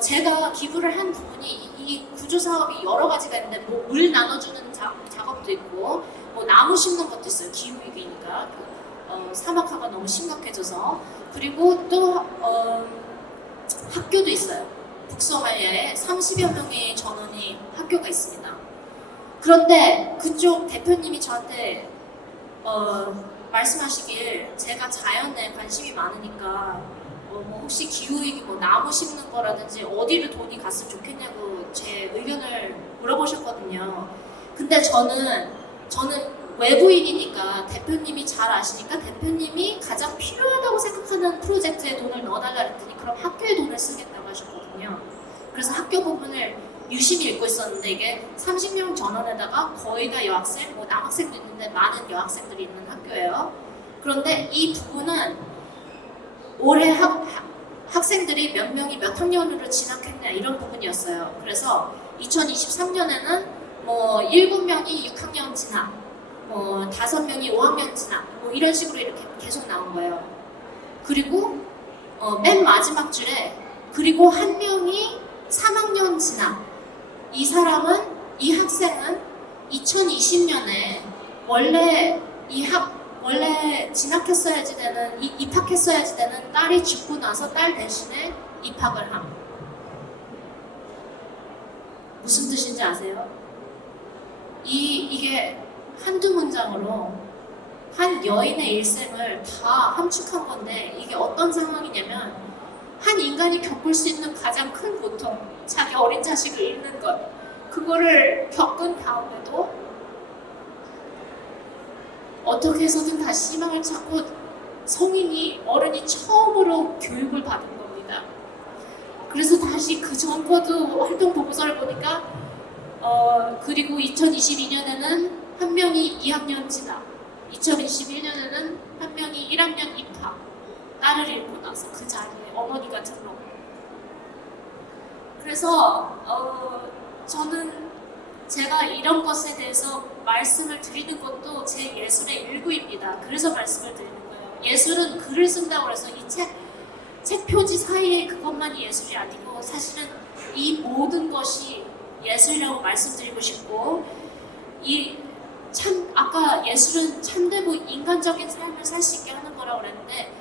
제가 기부를 한 부분이 이 구조 사업이 여러 가지가 있는데 뭐 물 나눠주는 작업도 있고 뭐 나무 심는 것도 있어요. 기후 위기니까 사막화가 너무 심각해져서. 그리고 또 학교도 있어요. 북소말리아에 30여 명의 전원이 학교가 있습니다. 그런데 그쪽 대표님이 저한테 말씀하시길, 제가 자연에 관심이 많으니까 뭐 혹시 기후위기 뭐 나무 심는 거라든지 어디를 돈이 갔으면 좋겠냐고 제 의견을 물어보셨거든요. 근데 저는 외부인이니까 대표님이 잘 아시니까 대표님이 가장 필요하다고 생각하는 하는 프로젝트에 돈을 넣어달라 그랬더니 그럼 학교에 돈을 쓰겠다고 하셨거든요. 그래서 학교 부분을 유심히 읽고 있었는데 이게 30명 전원에다가 거의 다 여학생, 뭐 남학생도 있는데 많은 여학생들이 있는 학교예요. 그런데 이 부분은 올해 학생들이 몇 명이 몇 학년으로 진학했냐 이런 부분이었어요. 그래서 2023년에는 뭐 7명이 6학년 진학, 뭐 5명이 5학년 진학, 뭐 이런 식으로 이렇게 계속 나온 거예요. 그리고 맨 마지막 줄에 그리고 한 명이 3학년 진학. 이 학생은 2020년에 원래 진학했어야지 되는, 입학했어야지 되는 딸이 죽고 나서 딸 대신에 입학을 함. 무슨 뜻인지 아세요? 이게 한두 문장으로 한 여인의 일생을 다 함축한 건데 이게 어떤 상황이냐면 한 인간이 겪을 수 있는 가장 큰 고통, 자기 어린 자식을 잃는 것, 그거를 겪은 다음에도 어떻게 해서든 다시 희망을 찾고 어른이 처음으로 교육을 받은 겁니다. 그래서 다시 그 전 코드 활동 보고서를 보니까 그리고 2022년에는 한 명이 2학년 진학, 2021년에는 한 명이 1학년 입학, 딸을 잃고 나서 그 자리에 어머니가 들어오고. 그래서 저는 제가 이런 것에 대해서 말씀을 드리는 것도 제 예술의 일부입니다. 그래서 말씀을 드리는 거예요. 예술은 글을 쓴다고 해서 이 책 표지 사이에 그것만이 예술이 아니고 사실은 이 모든 것이 예술이라고 말씀드리고 싶고, 아까 예술은 참되고 인간적인 삶을 살 수 있게 하는 거라고 그랬는데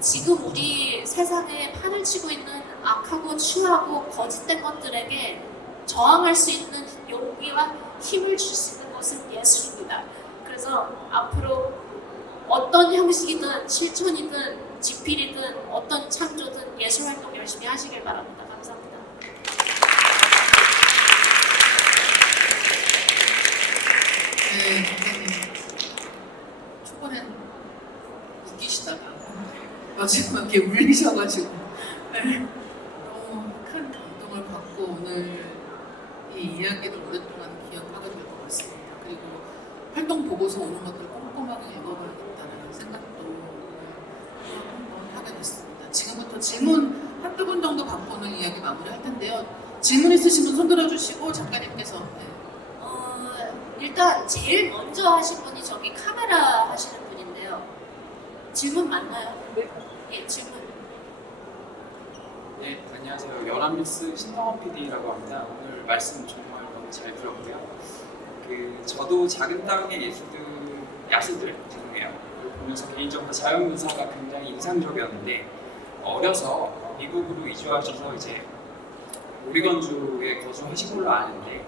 지금 우리 세상에 판을 치고 있는 악하고 추하고 거짓된 것들에게 저항할 수 있는 용기와 힘을 줄 수 있는 것은 예술입니다. 그래서 앞으로 어떤 형식이든 실천이든 집필이든 어떤 창조든 예술활동 열심히 하시길 바랍니다. 감사합니다. 네, 선생님. 초반엔 웃기시다가 마지막에 울리셔가지고 너무 큰 감동을 받고 오늘 이 이야기를 오랫동안 기억하게 될 것 같습니다. 그리고 활동 보고서 오는 것들 꼼꼼하게 읽어봐야겠다는 생각도 한번 하게 됐습니다. 지금부터 질문 한두 분 정도 받고 오늘 이야기 마무리할 텐데요. 질문 있으시면 손 들어주시고 작가님께서. 일단 제일 먼저 하신 분이 저기 카메라 하시는 분인데요. 질문 맞나요? 네. 예, 질문. 네, 안녕하세요. 연합뉴스 신동원 PD라고 합니다. 오늘 말씀 정말 너무 잘 들었고요. 저도 작은 땅의 야수들 죄송해요. 보면서 개인적으로 자연문사가 굉장히 인상적이었는데 어려서 미국으로 이주하셔서 이제 오리건주에 거주하신 걸로 아는데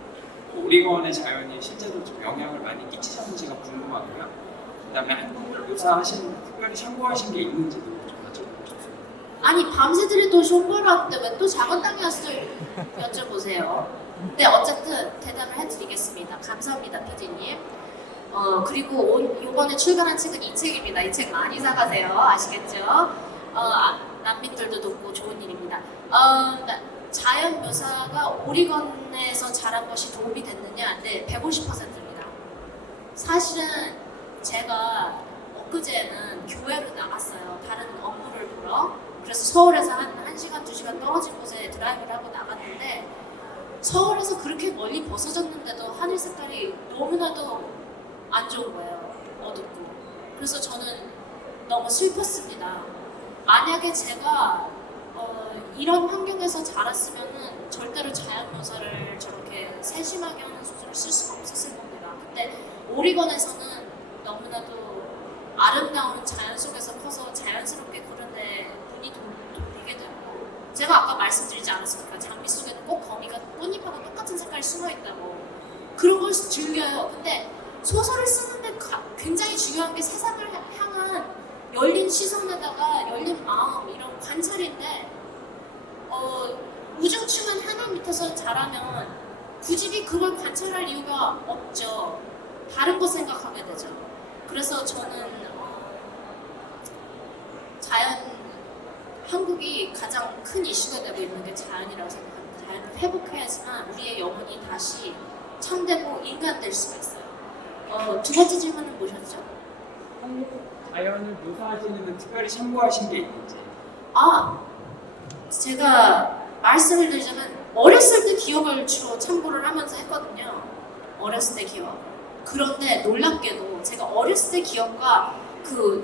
오리건의 자연이 실제로 좀 영향을 많이 끼치셨는지가 궁금하고요. 그다음에 한국을 묘사하신 특별히 참고하신 게 있는지도 좀 여쭤보고 싶습니다. 아니 밤새들이 쇼벌하는데 왜 또 작은 땅이었을 여쭤보세요. 네, 어쨌든 대답을 해드리겠습니다. 감사합니다, PD님. 그리고 이번에 출간한 책은 이 책입니다. 이 책 많이 사가세요. 아시겠죠? 난민들도 돕고 좋은 일입니다. 자연 묘사가 오리건에서 자란 것이 도움이 됐느냐? 네, 150%입니다. 사실은 제가 엊그제는 교회로 나갔어요. 다른 업무를 보러. 그래서 서울에서 한 1시간, 2시간 떨어진 곳에 드라이브를 하고 나갔는데 서울에서 그렇게 멀리 벗어졌는데도 하늘 색깔이 너무나도 안 좋은 거예요. 어둡고. 그래서 저는 너무 슬펐습니다. 만약에 제가 이런 환경에서 자랐으면은 절대로 자연 묘사를 저렇게 세심하게 하는 소설을 쓸 수가 없었을 겁니다. 근데 오리건에서는 너무나도 아름다운 자연 속에서 커서 자연스럽게 그런데 눈이 돌리게 되고, 제가 아까 말씀드리지 않았습니까? 장미 속에는 꼭 거미가 꽃잎하고 똑같은 색깔이 숨어 있다고. 그런 걸 즐겨요. 근데 소설을 쓰는데 굉장히 중요한 게 세상을 향한 열린 시선에다가 열린 마음, 이런 관찰인데 우중충한 하늘 밑에서 자라면 굳이 그걸 관찰할 이유가 없죠. 다른 거 생각하게 되죠. 그래서 저는 자연 한국이 가장 큰 이슈가 되고 있는 게 자연이라고 생각합니다. 자연을 회복해야지만 우리의 영혼이 다시 참되고 인간 될 수가 있어요. 두 번째 질문은 뭐셨죠? 한국 자연을 묘사하시는 특별히 참고하신 게 있는지. 제가 말씀을 드리자면 어렸을 때 기억을 주로 참고를 하면서 했거든요. 어렸을 때 기억. 그런데 놀랍게도 제가 어렸을 때 기억과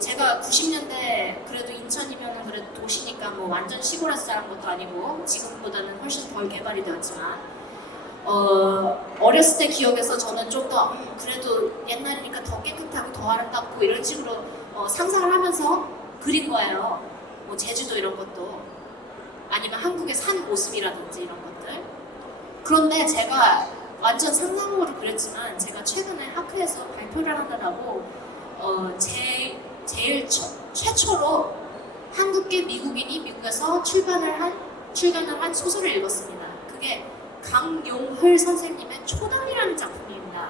제가 90년대 그래도 인천이면 그래도 도시니까 뭐 완전 시골에서 자란 것도 아니고 지금보다는 훨씬 덜 개발이 되었지만 어렸을 때 기억에서 저는 좀 더 그래도 옛날이니까 더 깨끗하고 더 아름답고 이런 식으로 상상을 하면서 그린 거예요. 뭐 제주도 이런 것도 아니면 한국의 산 모습이라든지 이런 것들. 그런데 제가 완전 상상으로 그렸지만 제가 최근에 학회에서 발표를 하느라고 제일 최초로 한국계 미국인이 미국에서 출간을 한 소설을 읽었습니다. 그게 강용hl 선생님의 초당이라는 작품입니다.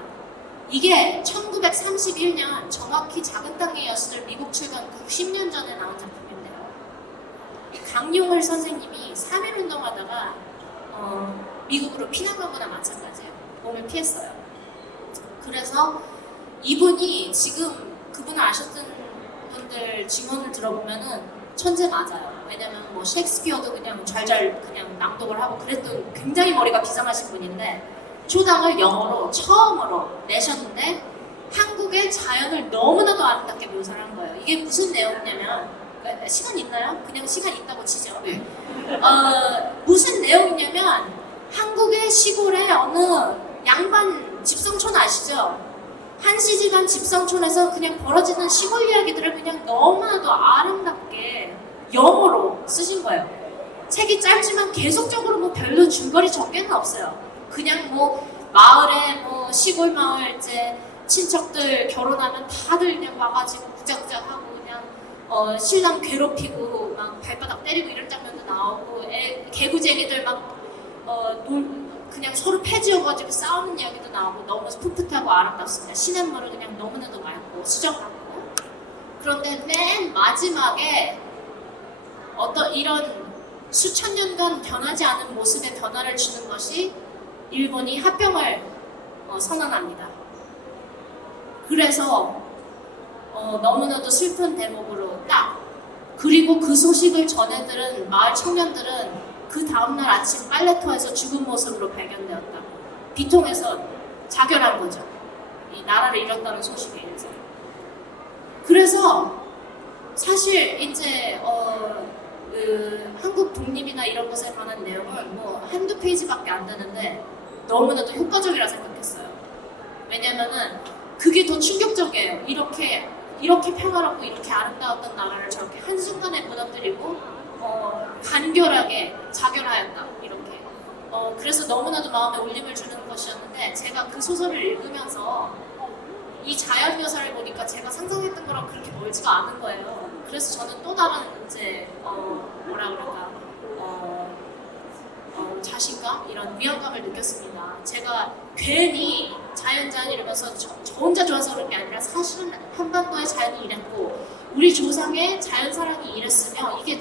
이게 1931년 정확히 작은 땅의 여수들 미국 출간 90년 전에 나온 작품인데요. 강용hl 선생님이 3.1 운동하다가 미국으로 피난 간 거나 마찬가지예요. 몸을 피했어요. 그래서 이분이 지금 그분을 아셨던 분들 증언을 들어보면은 천재 맞아요. 왜냐면 뭐 셰익스피어도 그냥 잘 그냥 낭독을 하고 그랬던 굉장히 머리가 비상하신 분인데 초당을 영어로 처음으로 내셨는데 한국의 자연을 너무나도 아름답게 묘사를 한 거예요. 이게 무슨 내용이냐면 시간 있나요? 그냥 시간 있다고 치죠. 네. 무슨 내용이냐면 한국의 시골에 어느 양반 집성촌 아시죠? 한시지간 집성촌에서 그냥 벌어지는 시골 이야기들을 그냥 너무나도 아름답게 영어로 쓰신 거예요. 책이 짧지만 계속적으로 뭐 별로 줄거리 전개는 없어요. 그냥 뭐 마을에 뭐 시골 마을 이제 친척들 결혼하면 다들 그냥 와가지고 구작구작하고 그냥 신랑 괴롭히고 막 발바닥 때리고 이런 장면도 나오고 개구쟁이들 막 그냥 서로 패지어가지고 싸우는 이야기도 나오고 너무 풋풋하고 아름답습니다. 시냇물은 그냥 너무나도 맑고 수정 같고. 그런데 맨 마지막에 어떤 이런 수천 년간 변하지 않은 모습의 변화를 주는 것이 일본이 합병을 선언합니다. 그래서 너무나도 슬픈 대목으로 딱 그리고 그 소식을 전해들은 마을 청년들은 그 다음날 아침 빨래터에서 죽은 모습으로 발견되었다. 비통해서 자결한 거죠. 이 나라를 잃었다는 소식에 의해서. 그래서 사실 이제 한국 독립이나 이런 것에 관한 내용은 뭐 한두 페이지밖에 안 되는데 너무나도 효과적이라 생각했어요. 왜냐면은 그게 더 충격적이에요. 이렇게 평화롭고 이렇게 아름다웠던 나라를 저렇게 한순간에 무너뜨리고 간결하게 자결하였다 이렇게. 그래서 너무나도 마음에 울림을 주는 것이었는데 제가 그 소설을 읽으면서 이 자연 묘사를 보니까 제가 상상했던 거랑 그렇게 멀지가 않은 거예요. 그래서 저는 또 다른 이제 뭐라 그럴까 자신감 이런 위안감을 느꼈습니다. 제가 괜히 자연 이러면서 저 혼자 좋아서 그런 게 아니라 사실은 한반도의 자연이 이랬고 우리 조상의 자연 사랑이 이랬으며 이게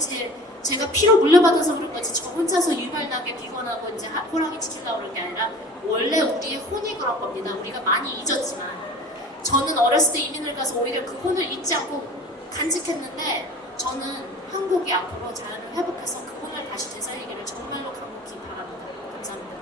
제가 피로 물려받아서 그런 거지 저 혼자서 유별나게 비건하고 이제 호랑이 지키려고 그런 게 아니라 원래 우리의 혼이 그런 겁니다. 우리가 많이 잊었지만 저는 어렸을 때 이민을 가서 오히려 그 혼을 잊지 않고 간직했는데 저는 한국이 앞으로 자연을 회복해서 그 혼을 다시 되살리기를 정말로 간곡히 바랍니다. 감사합니다.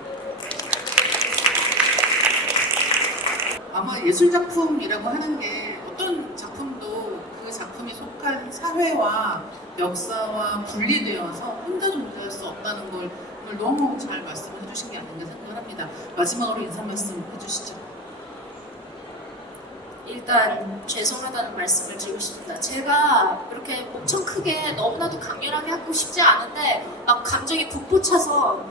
아마 예술작품이라고 하는 게 어떤 작품도 그 작품이 속한 사회와 역사와 분리되어서 혼자 존재할 수 없다는 걸 오늘 너무 잘 말씀을 해주신 게 아닌가 생각합니다. 마지막으로 인사 말씀 해주시죠. 일단 죄송하다는 말씀을 드리고 싶습니다. 제가 이렇게 엄청 크게 너무나도 강렬하게 하고 싶지 않은데 막 감정이 북받쳐서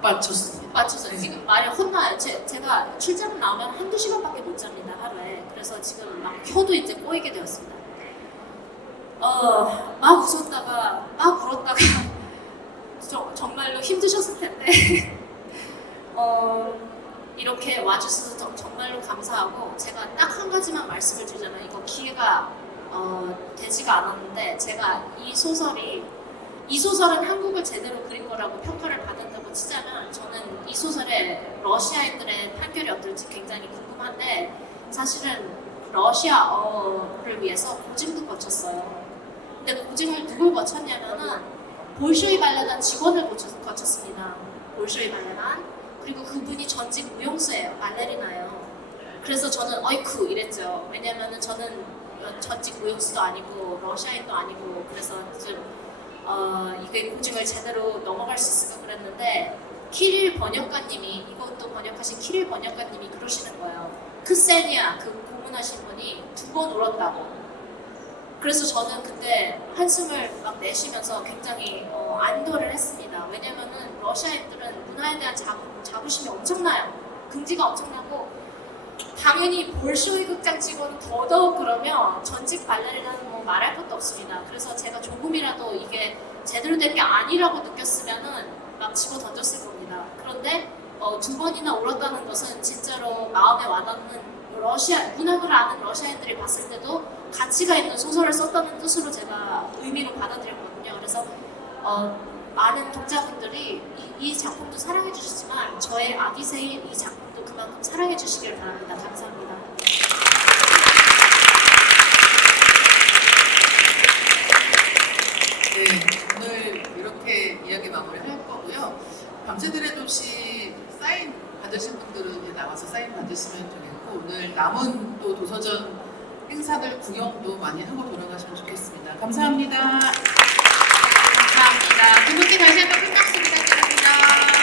맞춰서 지금 말이 혼나요. 제가 출장 나오면 한두 시간밖에 못 잡니다 하루에. 그래서 지금 막 혀도 이제 꼬이게 되었습니다. 막 웃었다가 막 울었다가 정말로 힘드셨을 텐데 이렇게 와주셔서 정말로 감사하고 제가 딱 한 가지만 말씀을 드리자면 이거 기회가 되지가 않았는데 제가 이 소설은 한국을 제대로 그린 거라고 평가를 받았다고 치자면 저는 이 소설에 러시아인들의 판결이 어떨지 굉장히 궁금한데 사실은 러시아어를 위해서 고증도 거쳤어요. 근데 고증을 누굴 거쳤냐면은 볼쇼이 발레단 직원을 거쳤습니다. 볼쇼이 발레단. 그리고 그분이 전직 무용수예요. 발레리나예요. 그래서 저는 어이쿠 이랬죠. 왜냐면은 저는 전직 무용수도 아니고 러시아인도 아니고 그래서 좀 이게 고증을 제대로 넘어갈 수 있을까 그랬는데 키릴 번역가님이 이것도 번역하신 키릴 번역가님이 그러시는 거예요. 크세니아 그 고문하신 분이 2번 울었다고. 그래서 저는 그때 한숨을 막 내쉬면서 굉장히 안도를 했습니다. 왜냐면은 러시아인들은 문화에 대한 자부심이 엄청나요. 긍지가 엄청나고 당연히 볼쇼이 극장 직원은 더더욱 그러면 전직 발레리나는 뭐 말할 것도 없습니다. 그래서 제가 조금이라도 이게 제대로 된 게 아니라고 느꼈으면은 막 집어 던졌을 겁니다. 그런데 2번이나 울었다는 것은 진짜로 마음에 와닿는 러시아 문학을 아는 러시아인들이 봤을 때도 가치가 있는 소설을 썼다는 뜻으로 제가 의미로 받아들였거든요. 그래서 많은 독자분들이 이 작품도 사랑해 주시지만 저의 아디세인 이 작품도 그만큼 사랑해 주시길 바랍니다. 감사합니다. 네, 오늘 이렇게 이야기 마무리할 거고요. 밤새들의 도시 사인 받으신 분들은 이제 나와서 사인 받으시면 좋겠고 오늘 남은 또 도서전 행사들 구경도 많이 하고 돌아가시면 좋겠습니다. 감사합니다. 감사합니다. 두 분께 다시 한번 큰 박수 부탁드립니다.